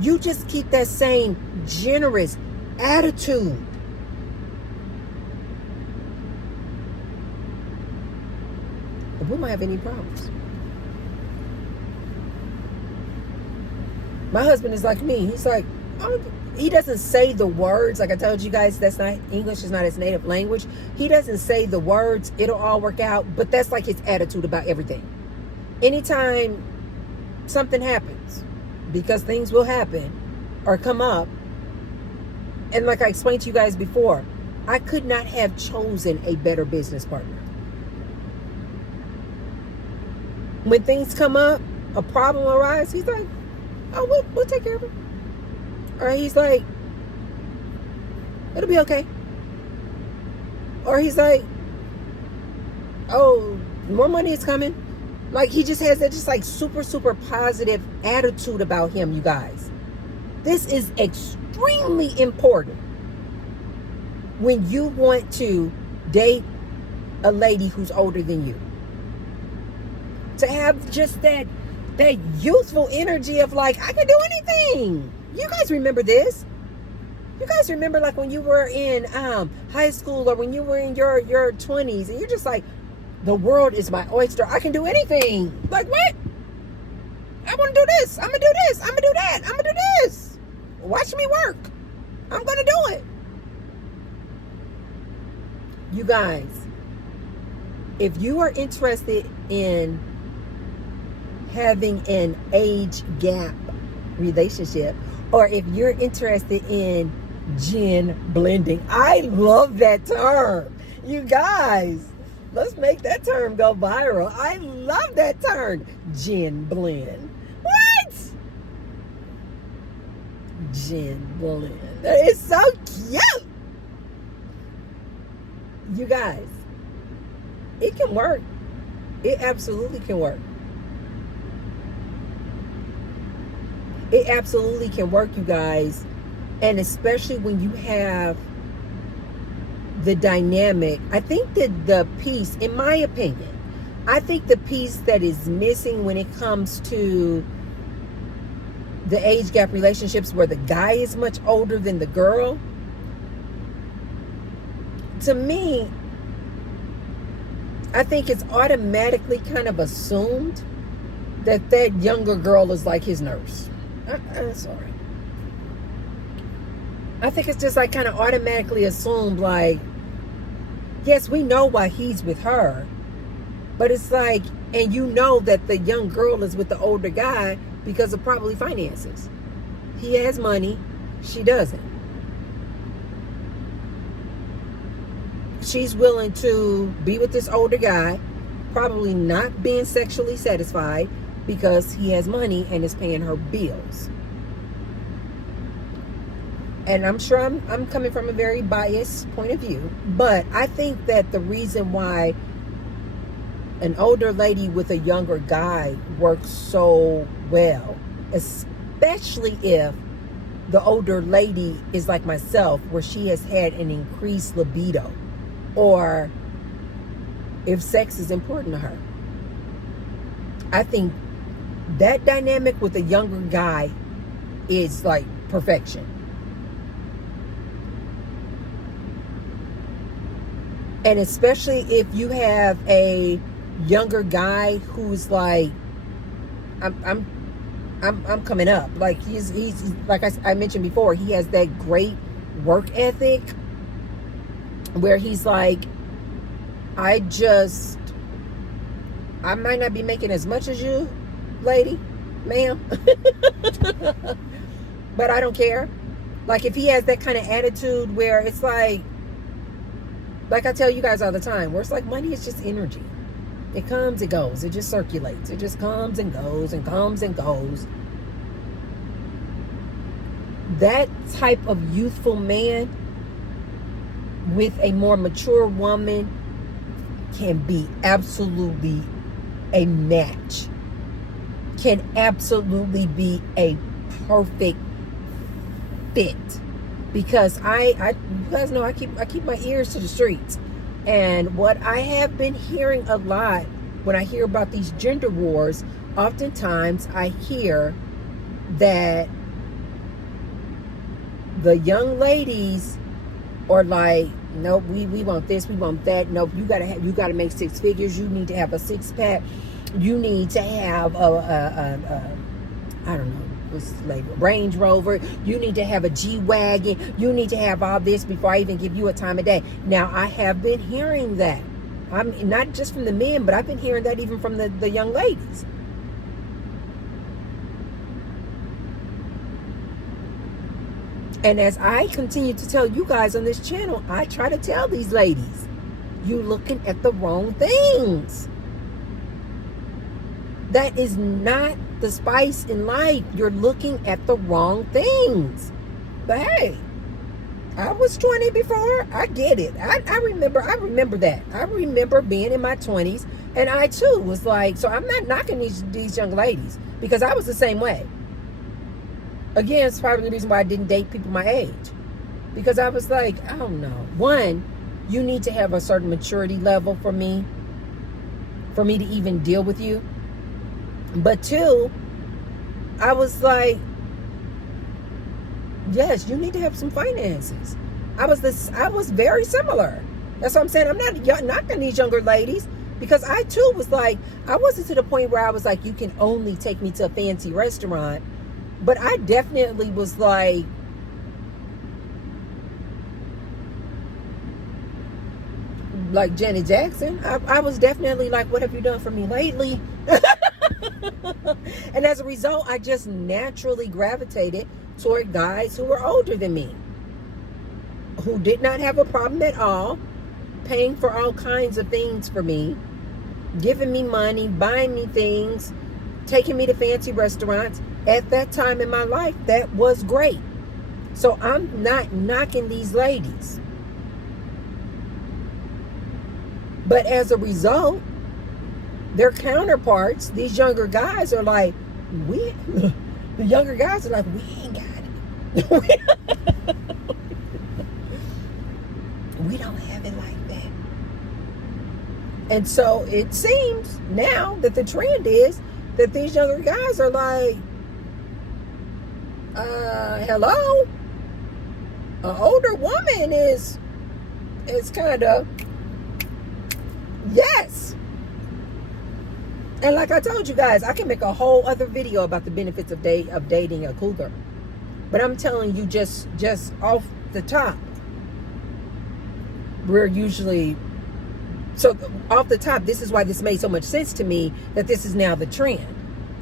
You just keep that same generous attitude. And we won't have any problems. My husband is like me. He's like, he doesn't say the words. Like I told you guys, that's not, English is not his native language. He doesn't say the words. It'll all work out. But that's like his attitude about everything. Anytime something happens, because things will happen or come up, and like I explained to you guys before, I could not have chosen a better business partner. When things come up, a problem arises, he's like, oh, we'll take care of it. Or he's like, it'll be okay. Or he's like, oh, more money is coming. Like, he just has that just like super, super positive attitude about him, you guys. This is extremely important when you want to date a lady who's older than you. To have just that youthful energy of like, I can do anything. You guys remember this? You guys remember like when you were in high school or when you were in your 20s and you're just like, the world is my oyster. I can do anything. Like, what? I want to do this. I'm going to do this. I'm going to do that. I'm going to do this. Watch me work. I'm going to do it. You guys, if you are interested in having an age gap relationship, or if you're interested in gen blending. I love that term. You guys, let's make that term go viral. I love that term, gen blend. What? Gen blend. It's so cute. You guys, it can work. It absolutely can work. It absolutely can work, you guys. And especially when you have the dynamic. I think that the piece, in my opinion, I think the piece that is missing when it comes to the age gap relationships where the guy is much older than the girl, to me, I think it's automatically kind of assumed that that younger girl is like his nurse. Sorry. I think it's just like kind of automatically assumed, like, yes, we know why he's with her, but it's like, and you know that the young girl is with the older guy because of probably finances. He has money, she doesn't. She's willing to be with this older guy, probably not being sexually satisfied because he has money and is paying her bills. And I'm sure I'm coming from a very biased point of view, but I think that the reason why an older lady with a younger guy works so well, especially if the older lady is like myself, where she has had an increased libido, or if sex is important to her. I think that dynamic with a younger guy is like perfection. And especially if you have a younger guy who's like, I'm coming up. Like he's like I mentioned before, he has that great work ethic where he's like, I might not be making as much as you, lady, ma'am, but I don't care. Like if he has that kind of attitude where it's like I tell you guys all the time, where it's like money is just energy. It comes, it goes, it just circulates. It just comes and goes and comes and goes. That type of youthful man with a more mature woman can be absolutely a match. Can absolutely be a perfect fit. Because you guys know I keep my ears to the streets. And what I have been hearing a lot when I hear about these gender wars, oftentimes I hear that the young ladies are like, nope, we want this, we want that. Nope, you gotta make six figures. You need to have a six pack. You need to have I don't know, what's the label? Range Rover. You need to have a G-Wagon. You need to have all this before I even give you a time of day. Now, I have been hearing that. I'm not just from the men, but I've been hearing that even from the young ladies. And as I continue to tell you guys on this channel, I try to tell these ladies, you're looking at the wrong things. That is not the spice in life. You're looking at the wrong things. But hey, I was 20 before. I get it. I remember that. I remember being in my 20s, and I too was like, so I'm not knocking these young ladies, because I was the same way. Again, it's probably the reason why I didn't date people my age, because I was like, I don't know. One, you need to have a certain maturity level for me to even deal with you. But two, I was like, yes, you need to have some finances. I was very similar. That's what I'm saying. I'm not knocking these younger ladies, because I too was like, I wasn't to the point where I was like, you can only take me to a fancy restaurant. But I definitely was like, Janet Jackson. I was definitely like, what have you done for me lately? And as a result, I just naturally gravitated toward guys who were older than me, who did not have a problem at all, paying for all kinds of things for me, giving me money, buying me things, taking me to fancy restaurants. At that time in my life, that was great. So I'm not knocking these ladies. But as a result, their counterparts, these younger guys, are like, the younger guys are like, we ain't got it. We don't have it like that. And so it seems now that the trend is that these younger guys are like, hello? An older woman is kind of, yes. And like I told you guys, I can make a whole other video about the benefits of dating a cougar. But I'm telling you, just off the top, we're usually, so off the top, this is why this made so much sense to me, that this is now the trend.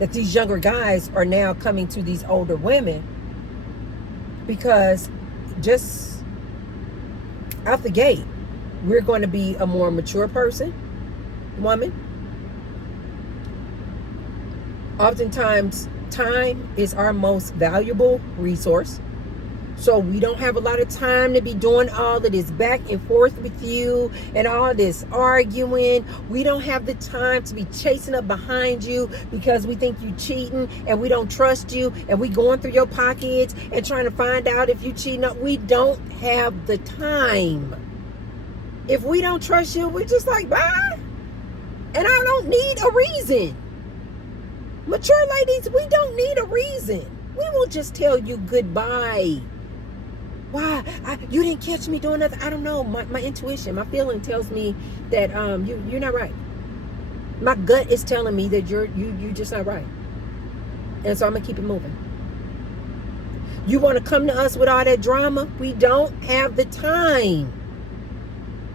That these younger guys are now coming to these older women, because just out the gate, we're going to be a more mature woman. Oftentimes, time is our most valuable resource. So we don't have a lot of time to be doing all of this back and forth with you and all this arguing. We don't have the time to be chasing up behind you because we think you cheating and we don't trust you, and we going through your pockets and trying to find out if you cheating. We don't have the time. If we don't trust you, we're just like, bye. And I don't need a reason. Mature ladies, we don't need a reason. We will just tell you goodbye. Why? You didn't catch me doing nothing. I don't know. My intuition, my feeling tells me that you're not right. My gut is telling me that you're just not right. And so I'm gonna keep it moving. You want to come to us with all that drama? We don't have the time.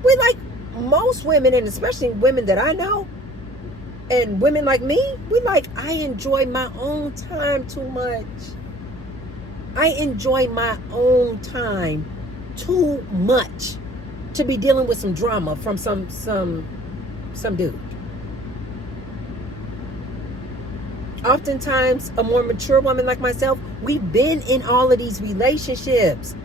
We, like most women, and especially women that I know, and women like me, I enjoy my own time too much. I enjoy my own time too much to be dealing with some drama from some dude. Oftentimes, a more mature woman like myself, we've been in all of these relationships.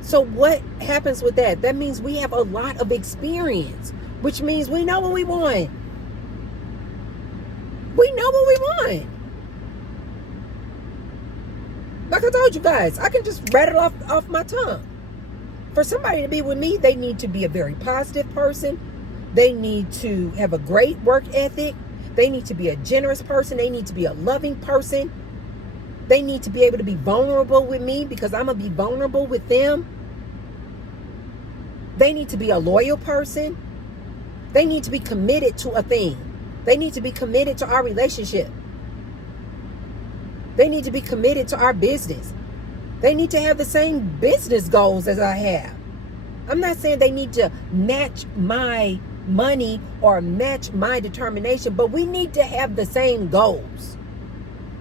So what happens with that? That means we have a lot of experience, which means we know what we want. We know what we want. Like I told you guys, I can just rattle off my tongue. For somebody to be with me, they need to be a very positive person. They need to have a great work ethic. They need to be a generous person. They need to be a loving person. They need to be able to be vulnerable with me because I'm going to be vulnerable with them. They need to be a loyal person. They need to be committed to a thing. They need to be committed to our relationship. They need to be committed to our business. They need to have the same business goals as I have. I'm not saying they need to match my money or match my determination, but we need to have the same goals.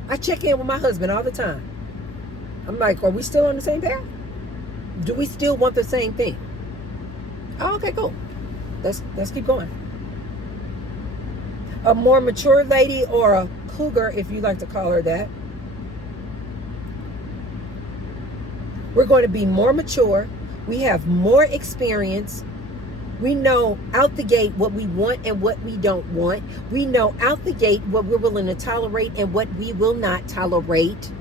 I check in with my husband all the time. I'm like, are we still on the same path? Do we still want the same thing? Oh, okay, cool. Let's keep going. A more mature lady, or a cougar, if you like to call her that, we're going to be more mature. We have more experience. We know out the gate what we want and what we don't want. We know out the gate what we're willing to tolerate and what we will not tolerate.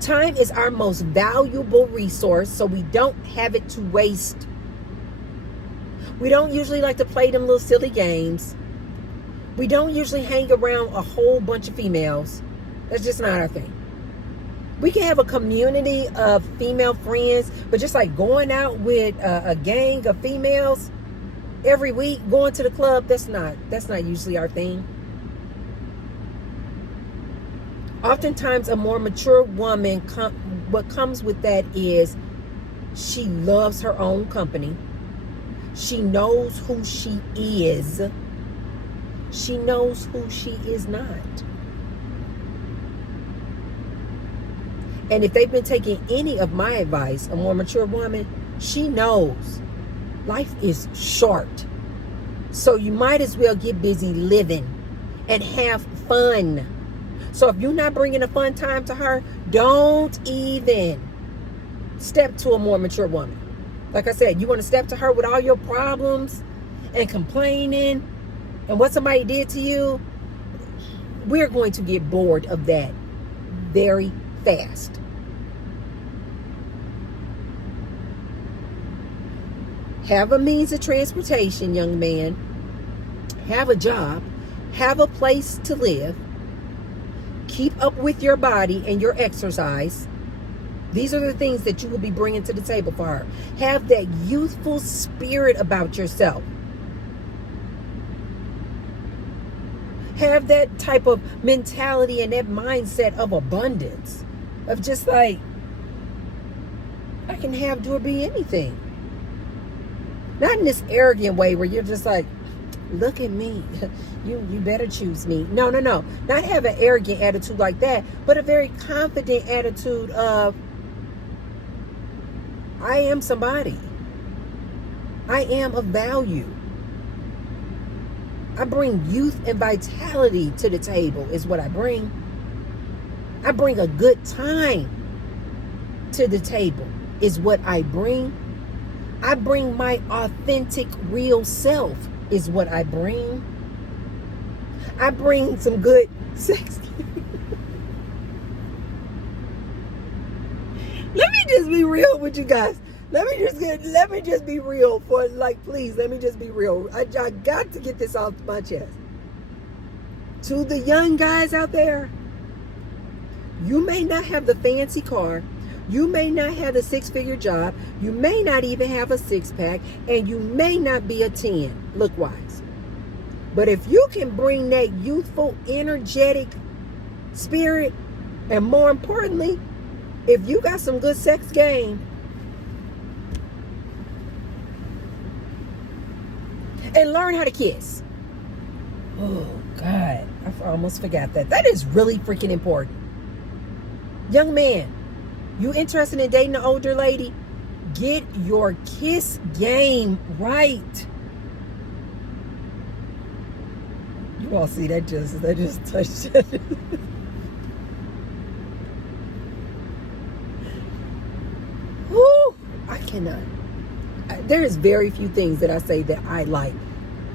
Time is our most valuable resource, so we don't have it to waste. We don't usually like to play them little silly games. We don't usually hang around a whole bunch of females. That's just not our thing. We can have a community of female friends, but just like going out with a gang of females every week, going to the club, that's not usually our thing. Oftentimes, a more mature woman, what comes with that is she loves her own company. She knows who she is. She knows who she is not. And if they've been taking any of my advice, a more mature woman, she knows life is short. So you might as well get busy living and have fun. So if you're not bringing a fun time to her, don't even step to a more mature woman. Like I said, you want to step to her with all your problems and complaining and what somebody did to you, we're going to get bored of that very fast. Have a means of transportation, young man. Have a job. Have a place to live. Keep up with your body and your exercise. These are the things that you will be bringing to the table for her. Have that youthful spirit about yourself. Have that type of mentality and that mindset of abundance. Of just like, I can have, do, or be anything. Not in this arrogant way where you're just like, look at me. You better choose me. No. Not have an arrogant attitude like that, but a very confident attitude of, I am somebody. I am of value. I bring youth and vitality to the table is what I bring. I bring a good time to the table is what I bring. I bring my authentic, real self is what I bring. I bring some good sex. Let me just be real with you guys. Let me just be real for, like, please, let me just be real. I got to get this off my chest. To the young guys out there, you may not have the fancy car. You may not have the six-figure job. You may not even have a six-pack. And you may not be a 10, look-wise. But if you can bring that youthful, energetic spirit, and more importantly, if you got some good sex game, and learn how to kiss. Oh, God. I almost forgot that. That is really freaking important. Young man, you interested in dating an older lady? Get your kiss game right. You all see that just touched it. Woo! I cannot. There is very few things that I say that I like.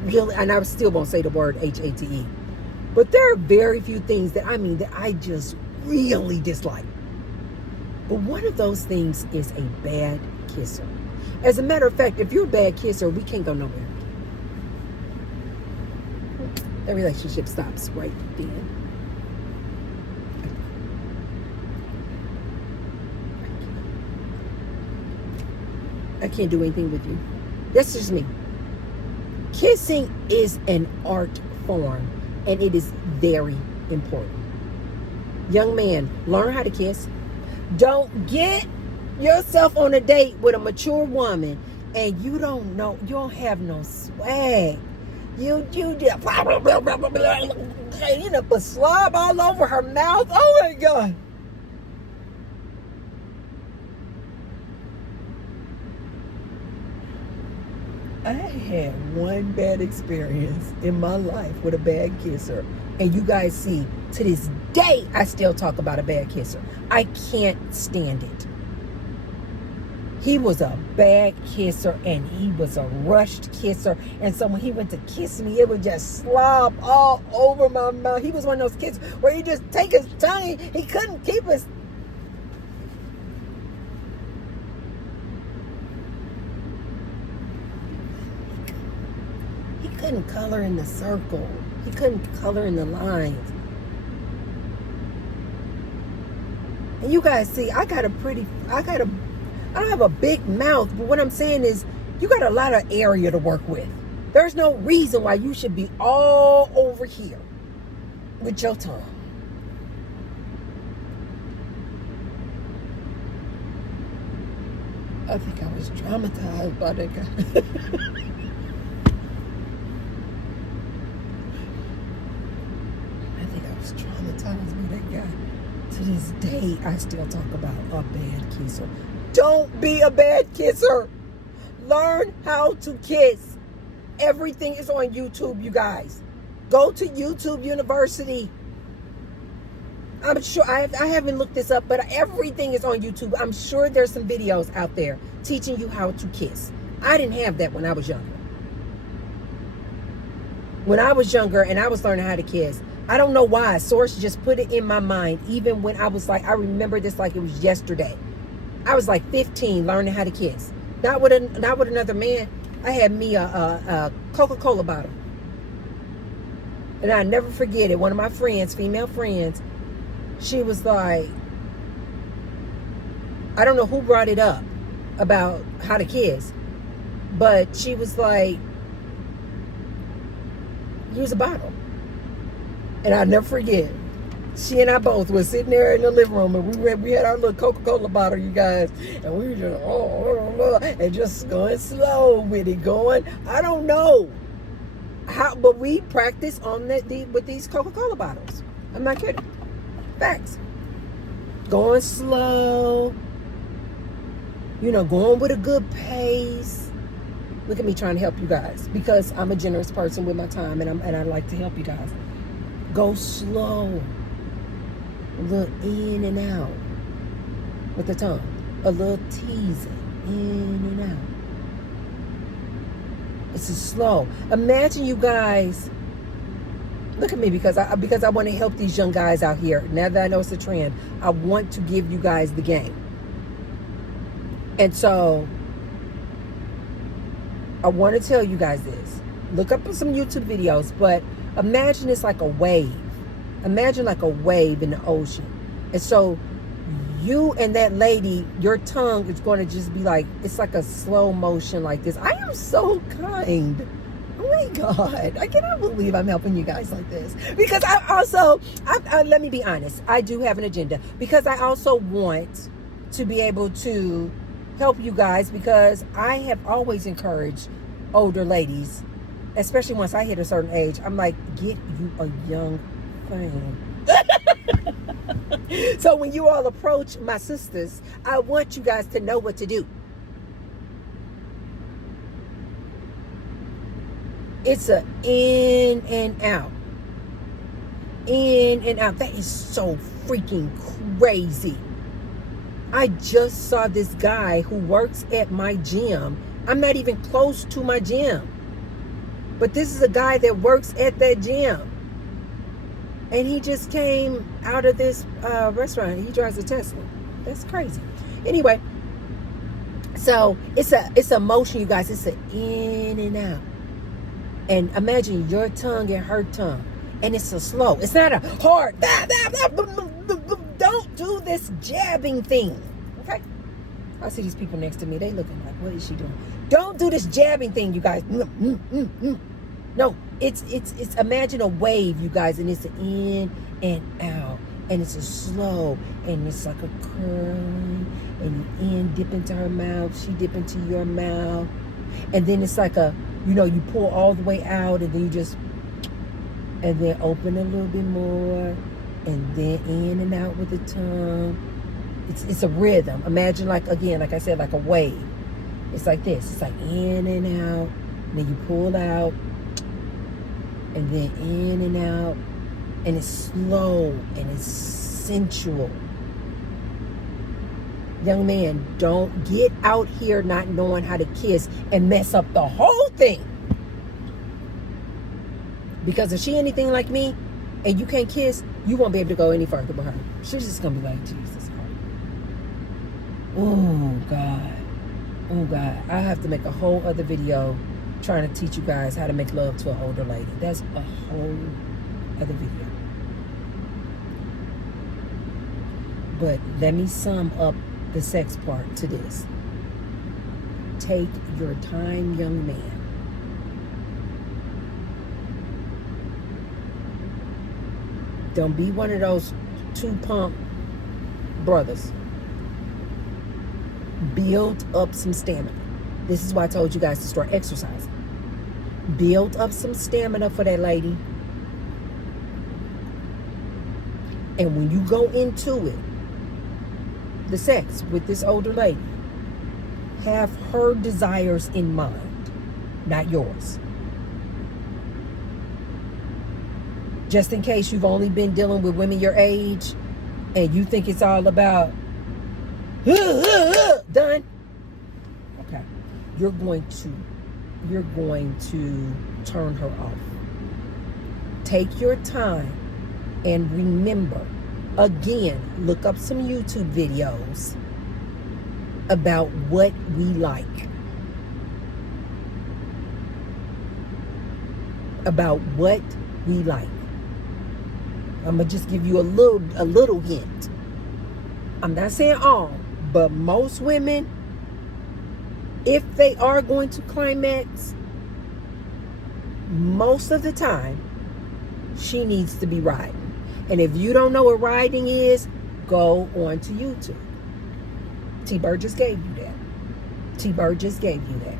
Really, and I still won't say the word HATE. But there are very few things that I just really dislike. But one of those things is a bad kisser. As a matter of fact, if you're a bad kisser, we can't go nowhere. That relationship stops right then. I can't do anything with you. That's just me. Kissing is an art form, and it is very important. Young man, learn how to kiss. Don't get yourself on a date with a mature woman and you don't know, you don't have no swag. You just put slob all over her mouth. Oh my God. I had one bad experience in my life with a bad kisser. And you guys see, to this day, I still talk about a bad kisser. I can't stand it. He was a bad kisser and he was a rushed kisser. And so when he went to kiss me, it would just slob all over my mouth. He was one of those kids where he just take his tongue, he couldn't keep his... He couldn't color in the circle. He couldn't color in the lines. And you guys see, I don't have a big mouth, but what I'm saying is you got a lot of area to work with. There's no reason why you should be all over here with your tongue. I think I was traumatized by that guy. I think I was traumatized by that guy. To this day, I still talk about a bad kisser. Don't be a bad kisser. Learn how to kiss. Everything is on YouTube, you guys. Go to YouTube University. I'm sure, I haven't looked this up, but everything is on YouTube. I'm sure there's some videos out there teaching you how to kiss. I didn't have that when I was younger. When I was younger and I was learning how to kiss, I don't know why. Source just put it in my mind. Even when I was like, I remember this like it was yesterday. I was like 15 learning how to kiss. Not with another man. I had me a Coca-Cola bottle. And I never forget it. One of my friends, female friends, she was like, I don't know who brought it up about how to kiss, but she was like, use a bottle. And I'll never forget, she and I both were sitting there in the living room, and we had our little Coca-Cola bottle, you guys, and we were just and just going slow with it, going, I don't know how, but we practice on with these Coca-Cola bottles. I'm not kidding. Facts. Going slow, going with a good pace. Look at me trying to help you guys, because I'm a generous person with my time, and I like to help you guys. Go slow. A little in and out with the tongue. A little teasing in and out. It's a slow. Imagine you guys. Look at me, because I want to help these young guys out here. Now that I know it's a trend, I want to give you guys the game. And so I want to tell you guys this. Look up some YouTube videos, but imagine it's like a wave. Imagine like a wave in the ocean. And so you and that lady, your tongue is going to just be like, it's like a slow motion like this. I am so kind. Oh my God. I cannot believe I'm helping you guys like this. Because I also, let me be honest, I do have an agenda. Because I also want to be able to help you guys, because I have always encouraged older ladies, especially once I hit a certain age, I'm like, get you a young thing. So when you all approach my sisters, I want you guys to know what to do. It's a in and out. In and out. That is so freaking crazy. I just saw this guy who works at my gym. I'm not even close to my gym. But this is a guy that works at that gym. And he just came out of this restaurant. He drives a Tesla. That's crazy. Anyway, so it's a motion, you guys. It's an in and out. And imagine your tongue and her tongue. And it's a slow. It's not a hard. Don't do this jabbing thing. Okay? I see these people next to me. They looking like, what is she doing? Don't do this jabbing thing, you guys. No, it's imagine a wave, you guys, and it's an in and out, and it's a slow, and it's like a curling, and you in dip into her mouth, she dip into your mouth, and then it's like a, you pull all the way out, and then you just, and then open a little bit more, and then in and out with the tongue. It's a rhythm. Imagine, like, again, like I said, like a wave. It's like this. It's like in and out, and then you pull out, and then in and out, and it's slow and it's sensual. Young man, don't get out here not knowing how to kiss and mess up the whole thing. Because if she anything like me and you can't kiss, you won't be able to go any further with her. She's just gonna be like, Jesus. Oh God. Oh God. I have to make a whole other video trying to teach you guys how to make love to an older lady. That's a whole other video. But let me sum up the sex part to this. Take your time, young man. Don't be one of those two-pump brothers. Build up some stamina. This is why I told you guys to start exercising. Build up some stamina for that lady. And when you go into it, the sex with this older lady, have her desires in mind, not yours. Just in case you've only been dealing with women your age and you think it's all about done. Okay. You're going to turn her off. Take your time and remember, again, look up some YouTube videos about what we like. About what we like. I'm gonna just give you a little hint. I'm not saying all, but most women, if they are going to climax, most of the time, she needs to be riding. And if you don't know what riding is, go on to YouTube. T-Bird just gave you that. T-Bird just gave you that.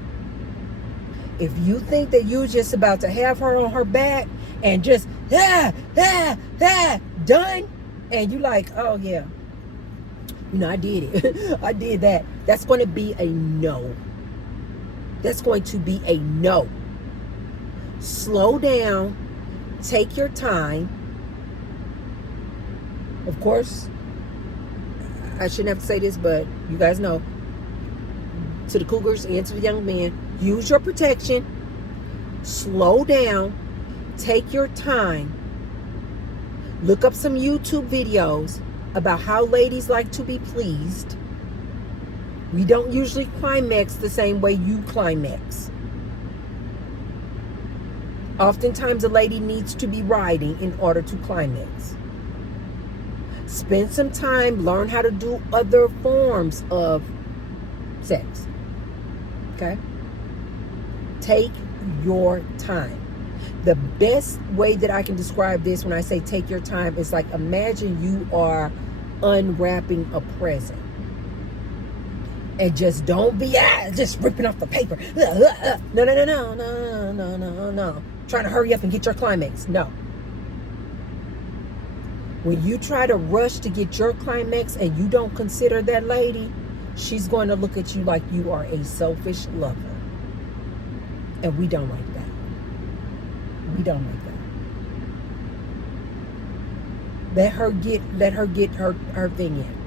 If you think that you're just about to have her on her back and just done, and you like, oh yeah, I did it. I did that. That's going to be a no. That's going to be a no. Slow down. Take your time. Of course, I shouldn't have to say this, but you guys know, to the cougars and to the young men, use your protection. Slow down. Take your time. Look up some YouTube videos about how ladies like to be pleased. We don't usually climax the same way you climax. Oftentimes a lady needs to be riding in order to climax. Spend some time, learn how to do other forms of sex. Okay? Take your time. The best way that I can describe this when I say take your time is like, imagine you are unwrapping a present. And just don't be just ripping off the paper. No. Trying to hurry up and get your climax. No. When you try to rush to get your climax and you don't consider that lady, she's going to look at you like you are a selfish lover. And we don't like that. We don't like that. Let her get her thing in.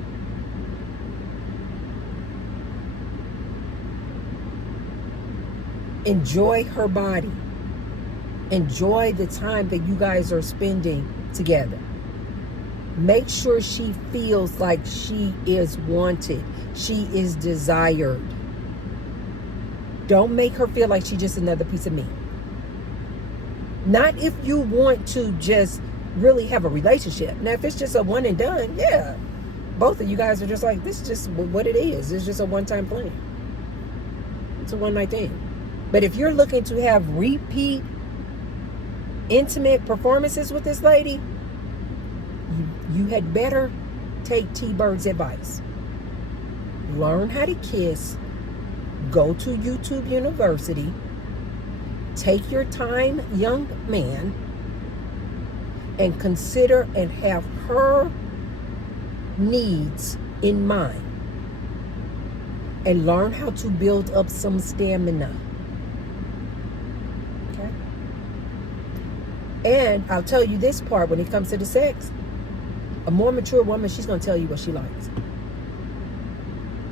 Enjoy her body. Enjoy the time that you guys are spending together. Make sure she feels like she is wanted. She is desired. Don't make her feel like she's just another piece of meat. Not if you want to just really have a relationship. Now, if it's just a one and done, yeah. Both of you guys are just like, this is just what it is. It's just a one-time thing. It's a one-night thing. But if you're looking to have repeat intimate performances with this lady, you had better take T-Bird's advice. Learn how to kiss. Go to YouTube University. Take your time, young man, and consider and have her needs in mind. And learn how to build up some stamina. Okay? And I'll tell you this part when it comes to the sex. A more mature woman, she's going to tell you what she likes.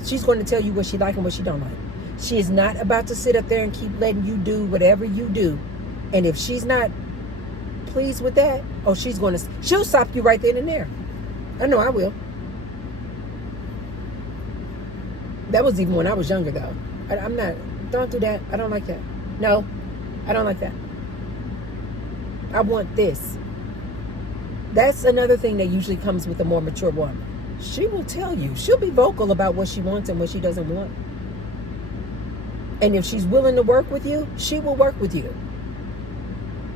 She's going to tell you what she likes and what she don't like. She is not about to sit up there and keep letting you do whatever you do. And if she's not pleased with that, she'll stop you right then and there. I know I will. That was even when I was younger, though. Don't do that. I don't like that. No, I don't like that. I want this. That's another thing that usually comes with a more mature woman. She will tell you. She'll be vocal about what she wants and what she doesn't want. And if she's willing to work with you, she will work with you.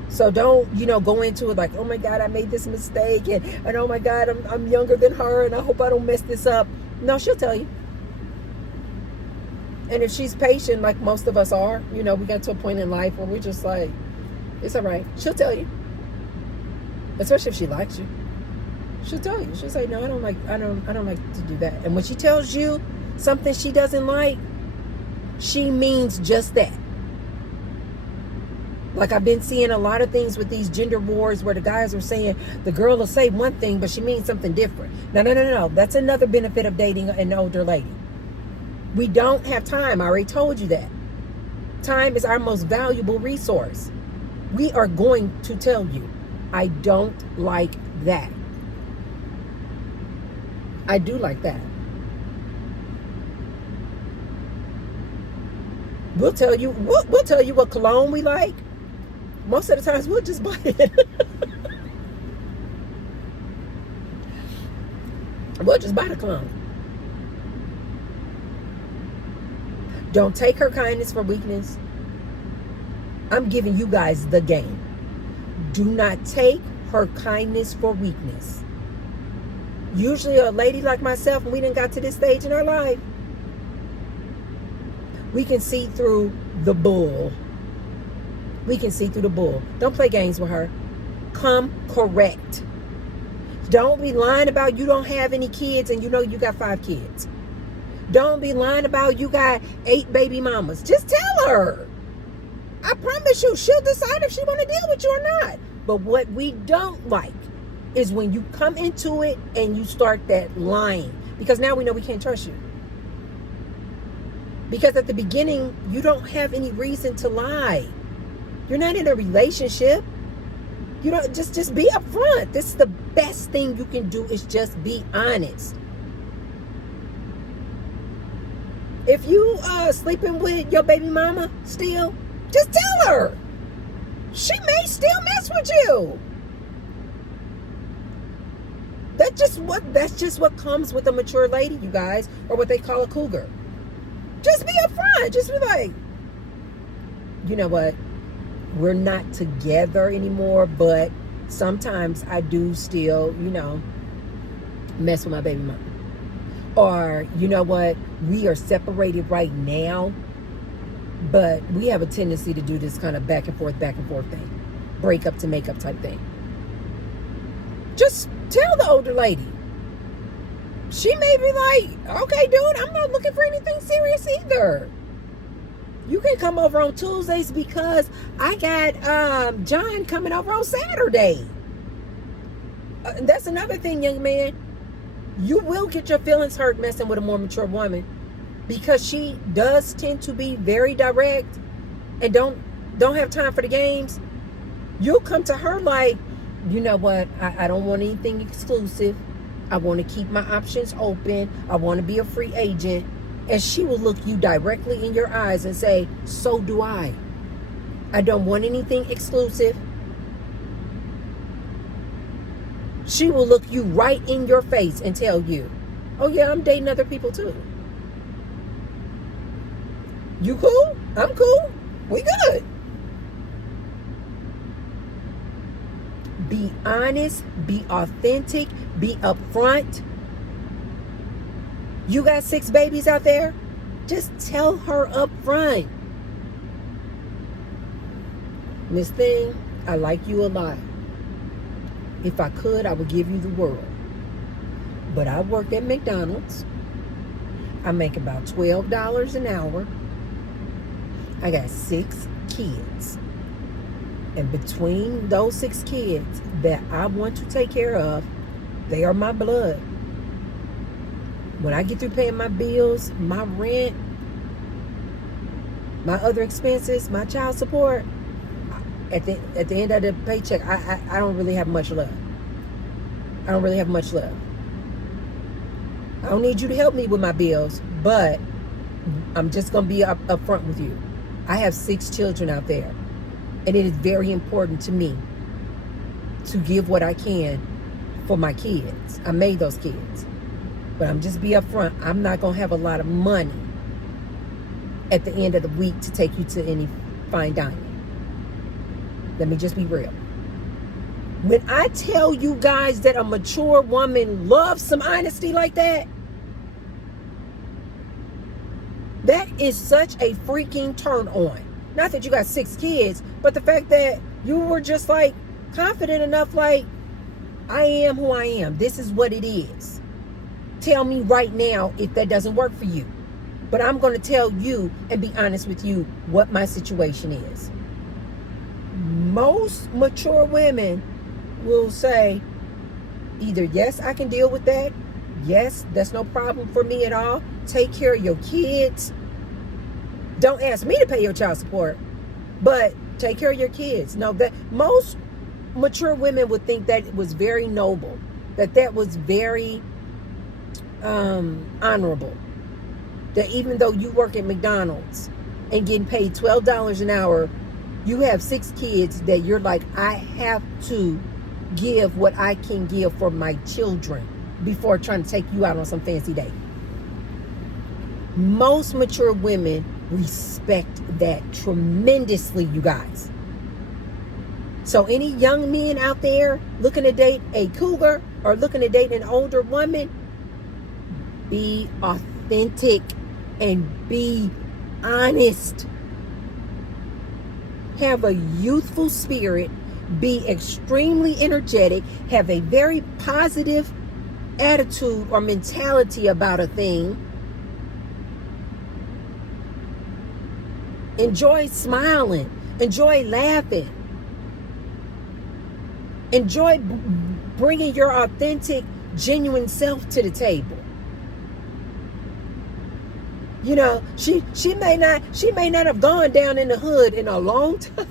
So don't, go into it like, oh my God, I made this mistake. And oh my God, I'm younger than her and I hope I don't mess this up. No, she'll tell you. And if she's patient, like most of us are, we got to a point in life where we're just like, it's all right. She'll tell you. Especially if she likes you. She'll tell you. She'll say, no, I don't like to do that. And when she tells you something she doesn't like, she means just that. Like, I've been seeing a lot of things with these gender wars where the guys are saying the girl will say one thing, but she means something different. No. That's another benefit of dating an older lady. We don't have time. I already told you that. Time is our most valuable resource. We are going to tell you, I don't like that. I do like that. We'll tell you what cologne we like. Most of the times we'll just buy it. We'll just buy the cologne. Don't take her kindness for weakness. I'm giving you guys the game. Do not take her kindness for weakness. Usually a lady like myself, when we done got to this stage in our life, we can see through the bull. We can see through the bull. Don't play games with her. Come correct. Don't be lying about you don't have any kids and you know you got 5 kids. Don't be lying about you got 8 baby mamas. Just tell her. I promise you, she'll decide if she want to deal with you or not. But what we don't like is when you come into it and you start that lying. Because now we know we can't trust you. Because at the beginning, you don't have any reason to lie. You're not in a relationship. You don't just be upfront. This is the best thing you can do, is just be honest. If you sleeping with your baby mama still, just tell her. She may still mess with you. That's just what comes with a mature lady, you guys, or what they call a cougar. Just be upfront. Just be like, you know what? We're not together anymore, but sometimes I do still, mess with my baby mama. Or, you know what? We are separated right now, but we have a tendency to do this kind of back and forth thing. Break up to make up type thing. Just tell the older lady. She may be like, okay, dude, I'm not looking for anything serious either. You can come over on Tuesdays because I got John coming over on Saturday. That's another thing, young man. You will get your feelings hurt messing with a more mature woman, because she does tend to be very direct and don't have time for the games. You'll come to her like, you know what? I don't want anything exclusive. I want to keep my options open. I want to be a free agent. And she will look you directly in your eyes and say, so do I. I don't want anything exclusive. She will look you right in your face and tell you, oh yeah, I'm dating other people too. You cool? I'm cool. We good. Be honest, be authentic, be upfront. You got 6 babies out there? Just tell her up front. Miss Thing, I like you a lot. If I could, I would give you the world. But I work at McDonald's. I make about $12 an hour. I got 6 kids. And between those 6 kids that I want to take care of, they are my blood. When I get through paying my bills, my rent, my other expenses, my child support, at the end of the paycheck, I don't really have much left. I don't really have much left. I don't need you to help me with my bills, but I'm just going to be up front with you. I have 6 children out there, and it is very important to me to give what I can for my kids. I made those kids. But I'm just be upfront. I'm not going to have a lot of money at the end of the week to take you to any fine dining. Let me just be real. When I tell you guys that a mature woman loves some honesty like that, that is such a freaking turn on. Not that you got 6 kids, but the fact that you were just like confident enough, like, I am who I am. This is what it is. Tell me right now if that doesn't work for you. But I'm going to tell you and be honest with you what my situation is. Most mature women will say either, yes, I can deal with that. Yes, that's no problem for me at all. Take care of your kids. Don't ask me to pay your child support, but take care of your kids. No, that most mature women would think that it was very noble, that was very honorable. That even though you work at McDonald's and getting paid $12 an hour, you have 6 kids that you're like, I have to give what I can give for my children before trying to take you out on some fancy day. Most mature women respect that tremendously, you guys. So any young men out there looking to date a cougar or looking to date an older woman, be authentic and be honest. Have a youthful spirit. Be extremely energetic. Have a very positive attitude or mentality about a thing. Enjoy smiling. Enjoy laughing. Enjoy bringing your authentic, genuine self to the table. You know, she may not have gone down in the hood in a long time.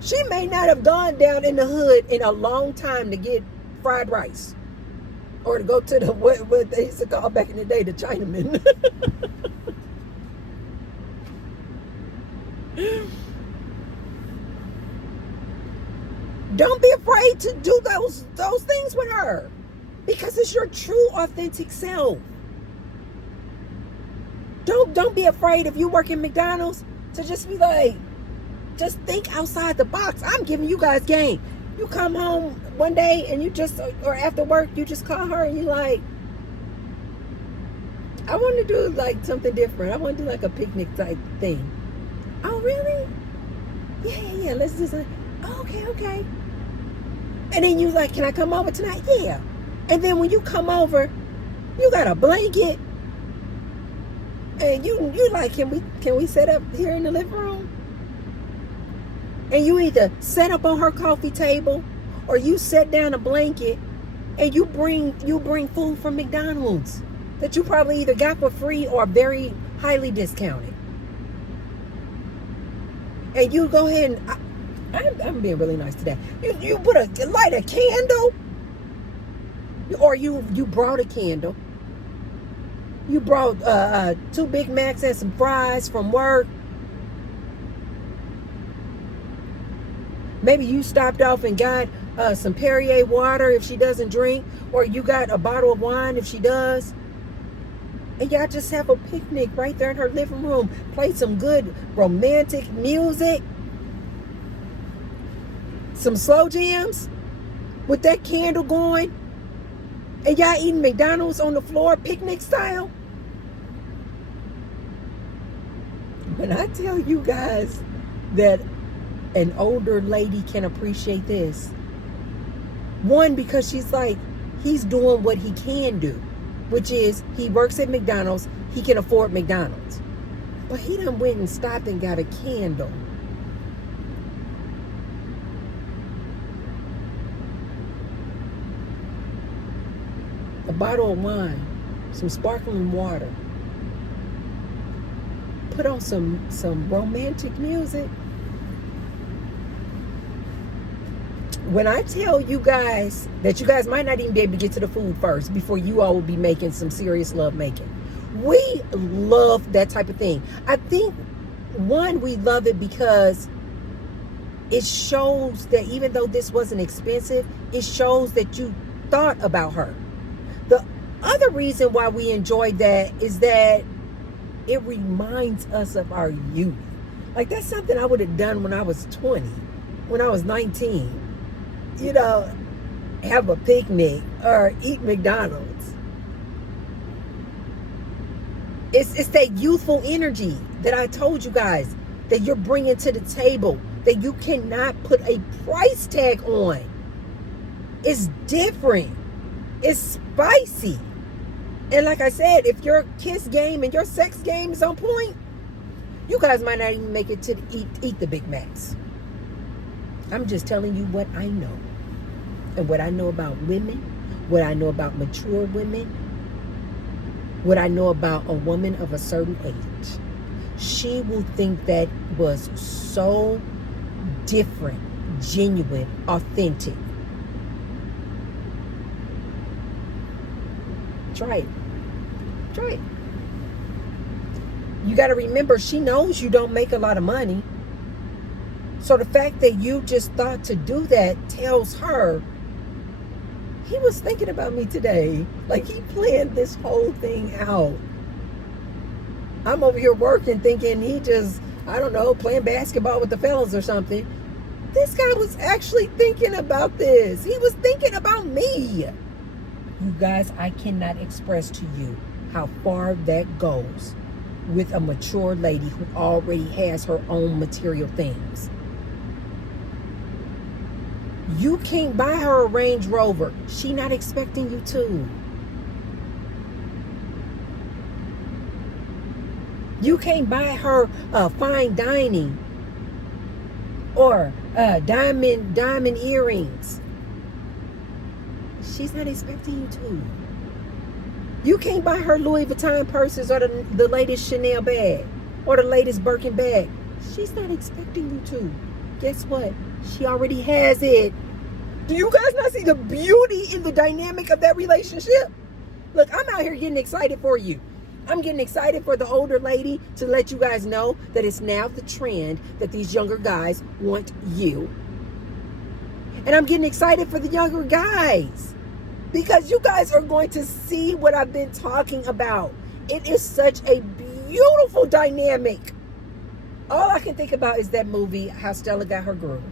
She may not have gone down in the hood in a long time to get fried rice, or to go to the what they used to call back in the day the Chinaman. Don't be afraid to do those things with her, because it's your true authentic self. Don't be afraid if you work in McDonald's to just be like, just think outside the box. I'm giving you guys game. You come home one day and you just, or after work, you just call her and you like, I want to do like something different. I want to do like a picnic type thing. Oh, really? Yeah. Let's do something. Oh, okay. And then you like, can I come over tonight? Yeah. And then when you come over, you got a blanket. And you like, can we set up here in the living room? And you either set up on her coffee table, or you set down a blanket and you bring food from McDonald's that you probably either got for free or very highly discounted. And you go ahead and I'm being really nice today. You light a candle, or you brought a candle. You brought 2 Big Macs and some fries from work. Maybe you stopped off and got some Perrier water if she doesn't drink, or you got a bottle of wine if she does. And y'all just have a picnic right there in her living room. Play some good romantic music. Some slow jams with that candle going. And y'all eating McDonald's on the floor, picnic style. When I tell you guys that an older lady can appreciate this, one, because she's like, he's doing what he can do, which is he works at McDonald's, he can afford McDonald's. But he done went and stopped and got a candle. A bottle of wine, some sparkling water. Put on some romantic music. When I tell you guys that you guys might not even be able to get to the food first before you all will be making some serious love making. We love that type of thing. I think, one, we love it because it shows that even though this wasn't expensive, it shows that you thought about her. The other reason why we enjoy that is that it reminds us of our youth. Like, that's something I would have done when I was 20, when I was 19. You know, have a picnic or eat McDonald's. It's that youthful energy that I told you guys that you're bringing to the table that you cannot put a price tag on. It's different. It's spicy. And like I said, if your kiss game and your sex game is on point, you guys might not even make it to eat the Big Macs. I'm just telling you what I know. And what I know about women, what I know about mature women, what I know about a woman of a certain age. She will think that was so different, genuine, authentic. Try it. Try it. You got to remember, she knows you don't make a lot of money. So the fact that you just thought to do that tells her he was thinking about me today. Like, he planned this whole thing out. I'm over here working thinking he just, I don't know, playing basketball with the fellas or something. This guy was actually thinking about this. He was thinking about me. You guys, I cannot express to you how far that goes with a mature lady who already has her own material things. You can't buy her a Range Rover. She not expecting you to. You can't buy her fine dining or diamond earrings. She's not expecting you to. You can't buy her Louis Vuitton purses or the latest Chanel bag or the latest Birkin bag. She's not expecting you to. Guess what? She already has it. Do you guys not see the beauty in the dynamic of that relationship? Look, I'm out here getting excited for you. I'm getting excited for the older lady to let you guys know that it's now the trend that these younger guys want you. And I'm getting excited for the younger guys because you guys are going to see what I've been talking about. It is such a beautiful dynamic. All I can think about is that movie, How Stella Got Her Groove.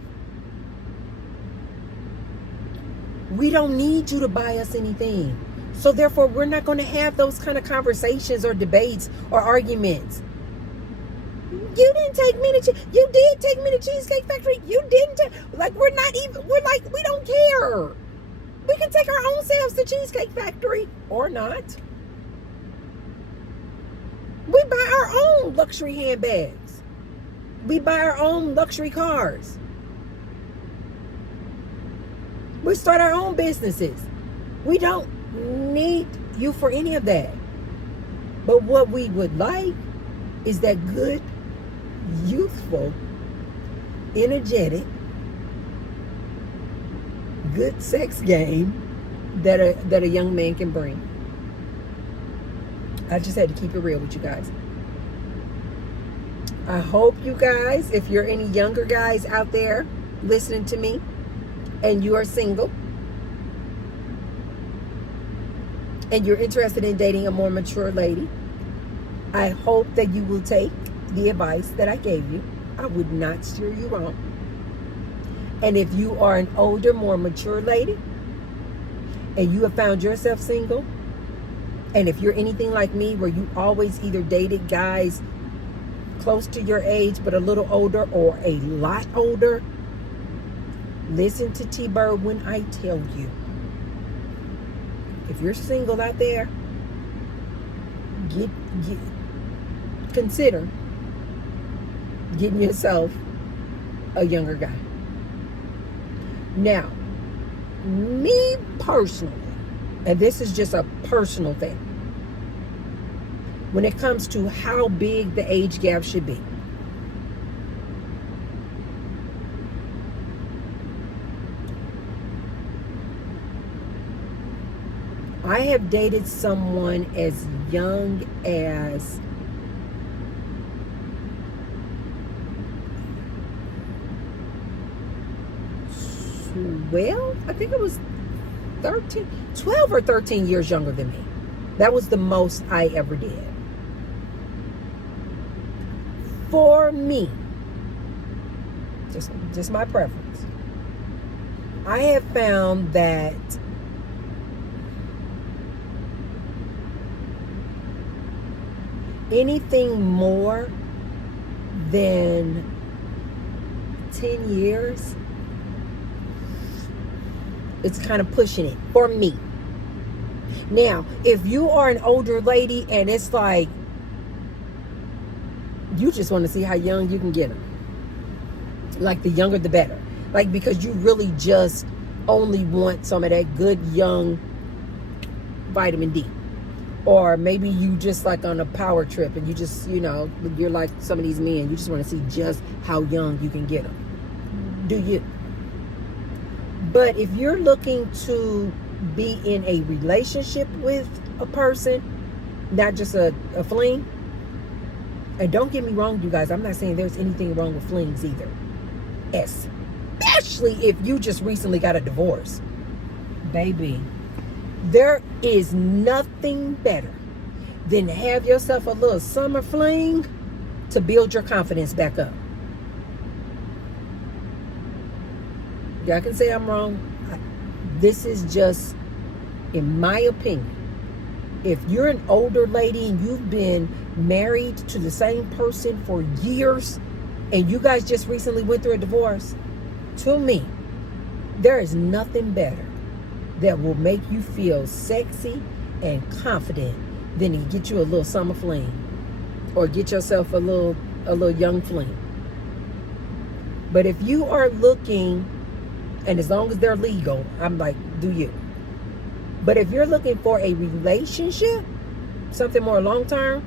We don't need you to buy us anything. So therefore, we're not going to have those kind of conversations or debates or arguments. You didn't take me to, you did take me to Cheesecake Factory. You didn't like, we're like, we don't care. We can take our own selves to Cheesecake Factory or not. We buy our own luxury handbags. We buy our own luxury cars. We start our own businesses. We don't need you for any of that. But what we would like is that good, youthful, energetic, good sex game that a young man can bring. I just had to keep it real with you guys. I hope you guys, if you're any younger guys out there listening to me and you are single and you're interested in dating a more mature lady, I hope that you will take the advice that I gave you. I would not steer you wrong. And if you are an older, more mature lady and you have found yourself single, and if you're anything like me where you always either dated guys close to your age but a little older or a lot older, listen to T-Bird when I tell you. If you're single out there, consider getting yourself a younger guy. Now, me personally, and this is just a personal thing, when it comes to how big the age gap should be, I have dated someone as young as 12, I think it was 12 or 13 years younger than me. That was the most I ever did. For me, just my preference, I have found that anything more than 10 years, It's kind of pushing it for me. Now, if you are an older lady and it's like you just want to see how young you can get them, like the younger the better, like because you really just only want some of that good young vitamin D, or maybe you just like on a power trip and you just, you know, you're like some of these men, you just want to see just how young you can get them. Do you? But if you're looking to be in a relationship with a person, not just a fling, and don't get me wrong, you guys, I'm not saying there's anything wrong with flings either, especially if you just recently got a divorce. Baby, there is nothing better than to have yourself a little summer fling to build your confidence back up. Y'all can say I'm wrong. This is just, in my opinion, if you're an older lady and you've been married to the same person for years and you guys just recently went through a divorce, to me, there is nothing better that will make you feel sexy and confident than to get you a little summer fling or get yourself a little young fling. But if you are looking, and as long as they're legal, I'm like, do you? But if you're looking for a relationship, something more long-term,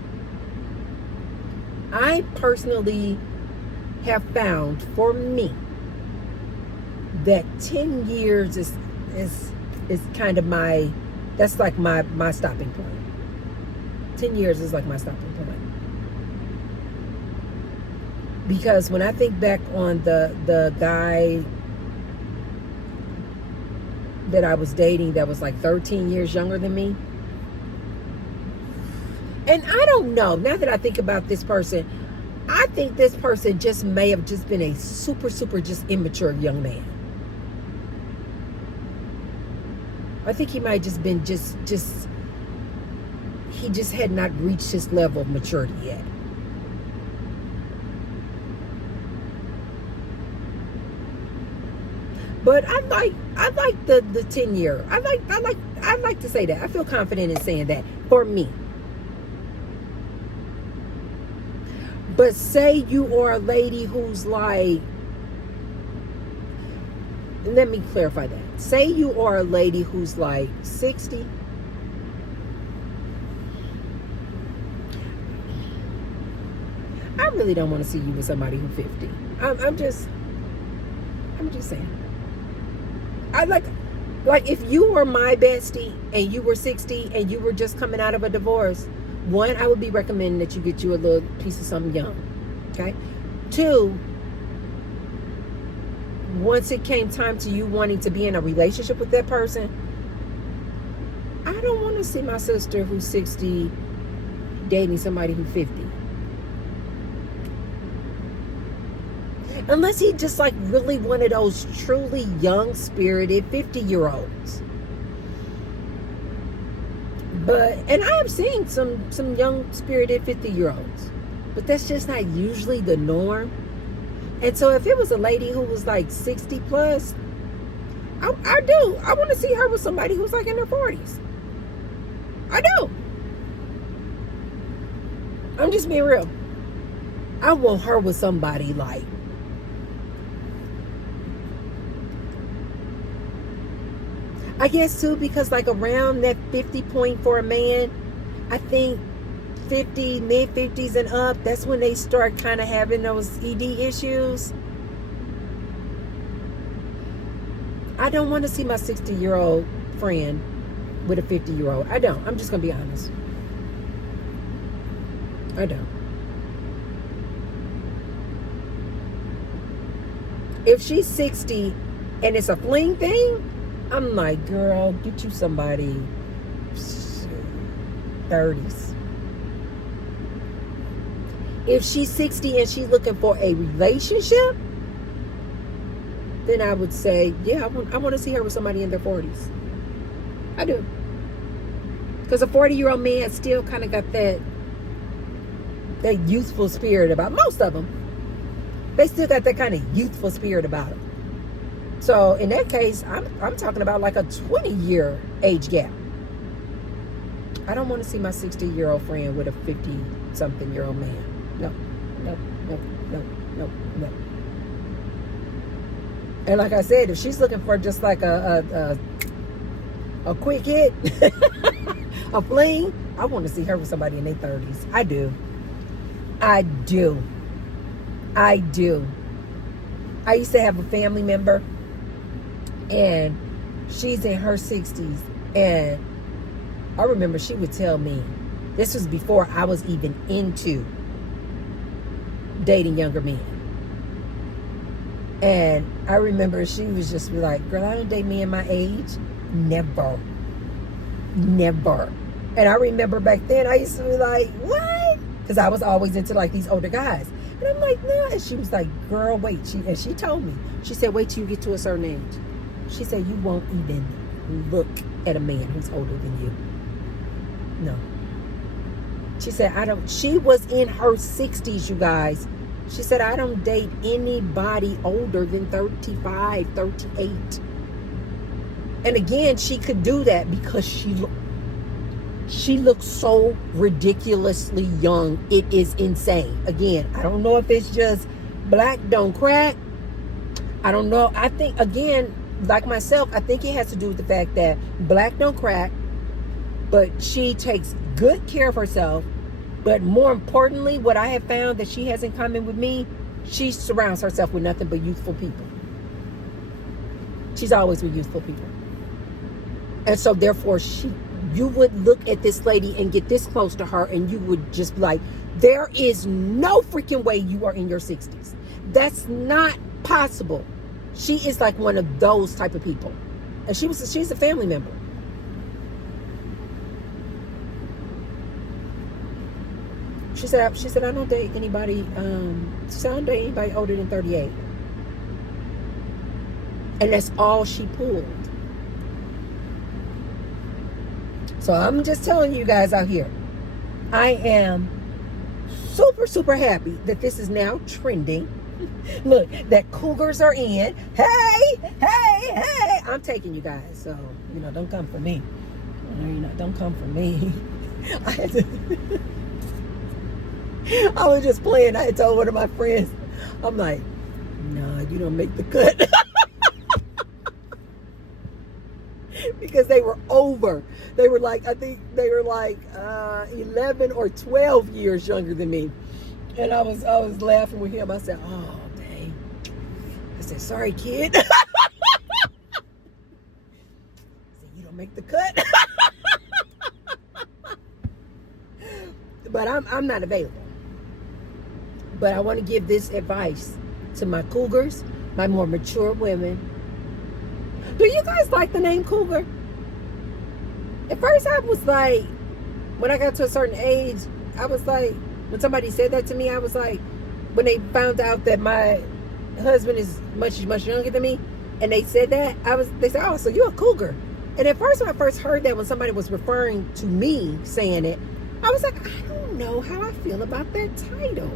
I personally have found for me that 10 years is kind of that's like my stopping point. 10 years is like my stopping point. Because when I think back on the guy that I was dating that was like 13 years younger than me. And I don't know, now that I think about this person, I think this person just may have just been a super just immature young man. I think he might have just been he just had not reached his level of maturity yet. But I like the 10 year. I like to say that. I feel confident in saying that for me. But say you are a lady who's like, let me clarify that. Say you are a lady who's like 60. I really don't want to see you with somebody who's 50. I'm just saying. I like if you were my bestie and you were 60 and you were just coming out of a divorce, one, I would be recommending that you get you a little piece of something young. Okay? Two, once it came time to you wanting to be in a relationship with that person, I don't want to see my sister who's 60 dating somebody who's 50. Unless he just like really one of those truly young spirited 50-year-olds. But, and I have seen some young spirited 50-year-olds, but that's just not usually the norm. And so if it was a lady who was like 60 plus, I want to see her with somebody who's like in their 40s. I do. I'm just being real. I want her with somebody like, I guess too, because like around that 50 point for a man, I think 50, mid 50s and up, that's when they start kind of having those ED issues. I don't want to see my 60-year-old friend with a 50-year-old. I don't. I'm just going to be honest. I don't. If she's 60 and it's a fling thing, I'm like, girl, get you somebody 30s. If she's 60 and she's looking for a relationship, then I would say, yeah, I want to see her with somebody in their 40s. I do. Because a 40-year-old man still kind of got that youthful spirit about most of them. They still got that kind of youthful spirit about them. So in that case, I'm talking about like a 20-year age gap. I don't want to see my 60-year-old friend with a 50-something-year-old man. No, no, no, no, no, no. And like I said, if she's looking for just like a quick hit, a fling, I want to see her with somebody in their 30s. I do. I do. I do. I used to have a family member, and she's in her 60s, and I remember she would tell me, this was before I was even into dating younger men. And I remember she was just like, girl, I don't date men my age. Never. Never. And I remember back then I used to be like, what? Because I was always into like these older guys. And I'm like, no. And she was like, girl, wait. She told me. She said, wait till you get to a certain age. She said, you won't even look at a man who's older than you. No. She said, she was in her 60s, you guys. She said, I don't date anybody older than 35, 38. And again, she could do that because she looks so ridiculously young. It is insane. Again, I don't know if it's just black don't crack. I don't know. I think, again, like myself, I think it has to do with the fact that black don't crack, but she takes good care of herself. But more importantly, what I have found that she has in common with me, she surrounds herself with nothing but youthful people. She's always with youthful people. And so therefore, you would look at this lady and get this close to her, and you would just be like, there is no freaking way you are in your 60s. That's not possible. She is like one of those type of people. And she's a family member. She said, I don't date anybody, she said, I don't date anybody older than 38. And that's all she pulled. So I'm just telling you guys out here, I am super, super happy that this is now trending. Look, that cougars are in. Hey, hey, hey. I'm taking you guys. So, don't come for me. Don't come for me. I was just playing. I had told one of my friends, I'm like, nah, you don't make the cut. Because they were over. They were like, I think they were like 11 or 12 years younger than me. And I was laughing with him. I said, oh, dang. I said, sorry, kid. I said, you don't make the cut. But I'm not available. But I want to give this advice to my cougars, my more mature women. Do you guys like the name Cougar? At first I was like, when I got to a certain age, I was like, when somebody said that to me, I was like, when they found out that my husband is much, much younger than me, and they said that, they said, oh, so you're a cougar. And at first, when I first heard that, when somebody was referring to me saying it, I was like, I don't know how I feel about that title,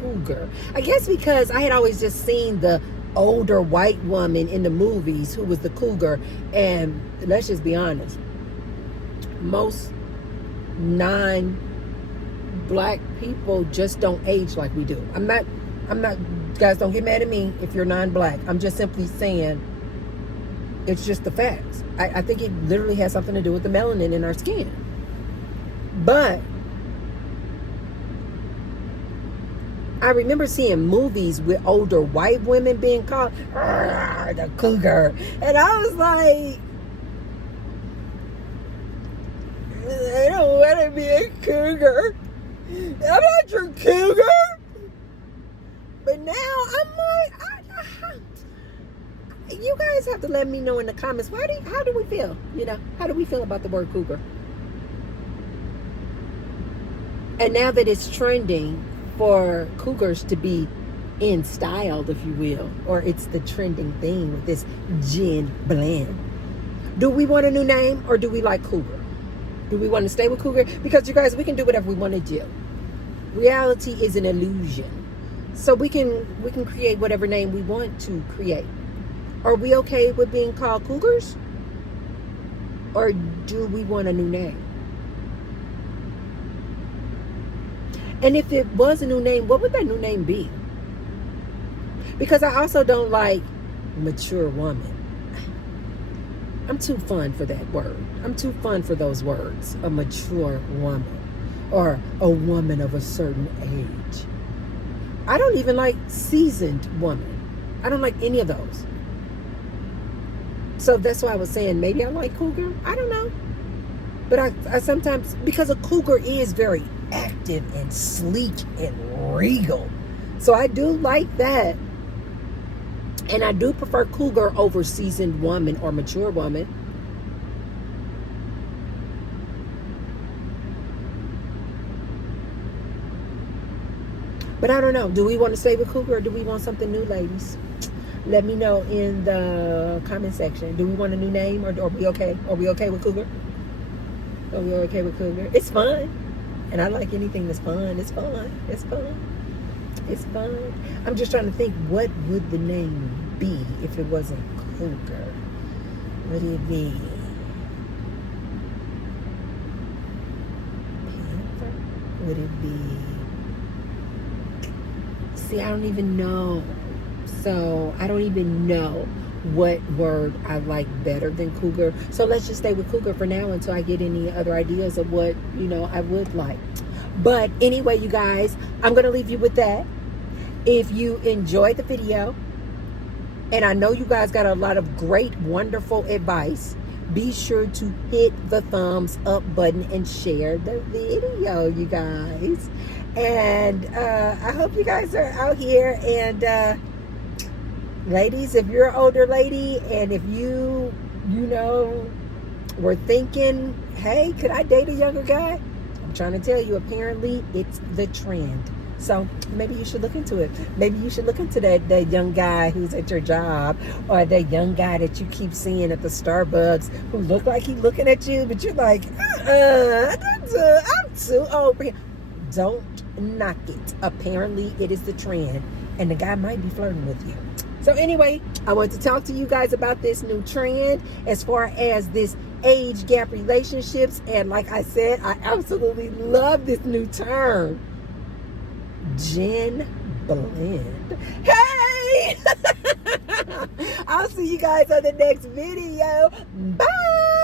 cougar. I guess because I had always just seen the older white woman in the movies who was the cougar, and let's just be honest, most non-black people just don't age like we do. I'm not, guys, don't get mad at me if you're non-black. I'm just simply saying it's just the facts. I think it literally has something to do with the melanin in our skin. But I remember seeing movies with older white women being called the cougar. And I was like, I don't want to be a cougar. I'm not your cougar. But now I'm like, you guys have to let me know in the comments, how do we feel? How do we feel about the word cougar? And now that it's trending for cougars to be in style, if you will, or it's the trending thing with this gin blend. Do we want a new name, or do we like cougar? Do we want to stay with cougar? Because you guys, we can do whatever we want to do. Reality is an illusion. So we can create whatever name we want to create. Are we okay with being called cougars? Or do we want a new name? And if it was a new name, what would that new name be? Because I also don't like mature woman. I'm too fun for that word. I'm too fun for those words. A mature woman. Or a woman of a certain age. I don't even like seasoned woman. I don't like any of those. So that's why I was saying maybe I like cougar. I don't know. But I sometimes, because a cougar is very active and sleek and regal. So I do like that. And I do prefer cougar over seasoned woman or mature woman. But I don't know. Do we want to stay with cougar or do we want something new, ladies? Let me know in the comment section. Do we want a new name or are we okay? Are we okay with cougar? Are we okay with cougar? It's fun. And I like anything that's fun. It's fun. It's fun. It's fun. I'm just trying to think, what would the name be if it wasn't cougar? Would it be panther? Would it be... See, I don't even know. So I don't even know what word I like better than cougar. So let's just stay with cougar for now until I get any other ideas of what, I would like. But anyway, you guys, I'm going to leave you with that. If you enjoyed the video, and I know you guys got a lot of great, wonderful advice, be sure to hit the thumbs up button and share the video, you guys. And I hope you guys are out here. And ladies, if you're an older lady and if you were thinking, hey, could I date a younger guy? I'm trying to tell you, apparently it's the trend. So maybe you should look into it. Maybe you should look into that young guy who's at your job, or that young guy that you keep seeing at the Starbucks who look like he's looking at you, but you're like, I'm too old for him. Don't knock it. Apparently it is the trend, and the guy might be flirting with you. So anyway, I want to talk to you guys about this new trend as far as this age gap relationships. And like I said, I absolutely love this new term, Gen Blend. Hey! I'll see you guys on the next video. Bye!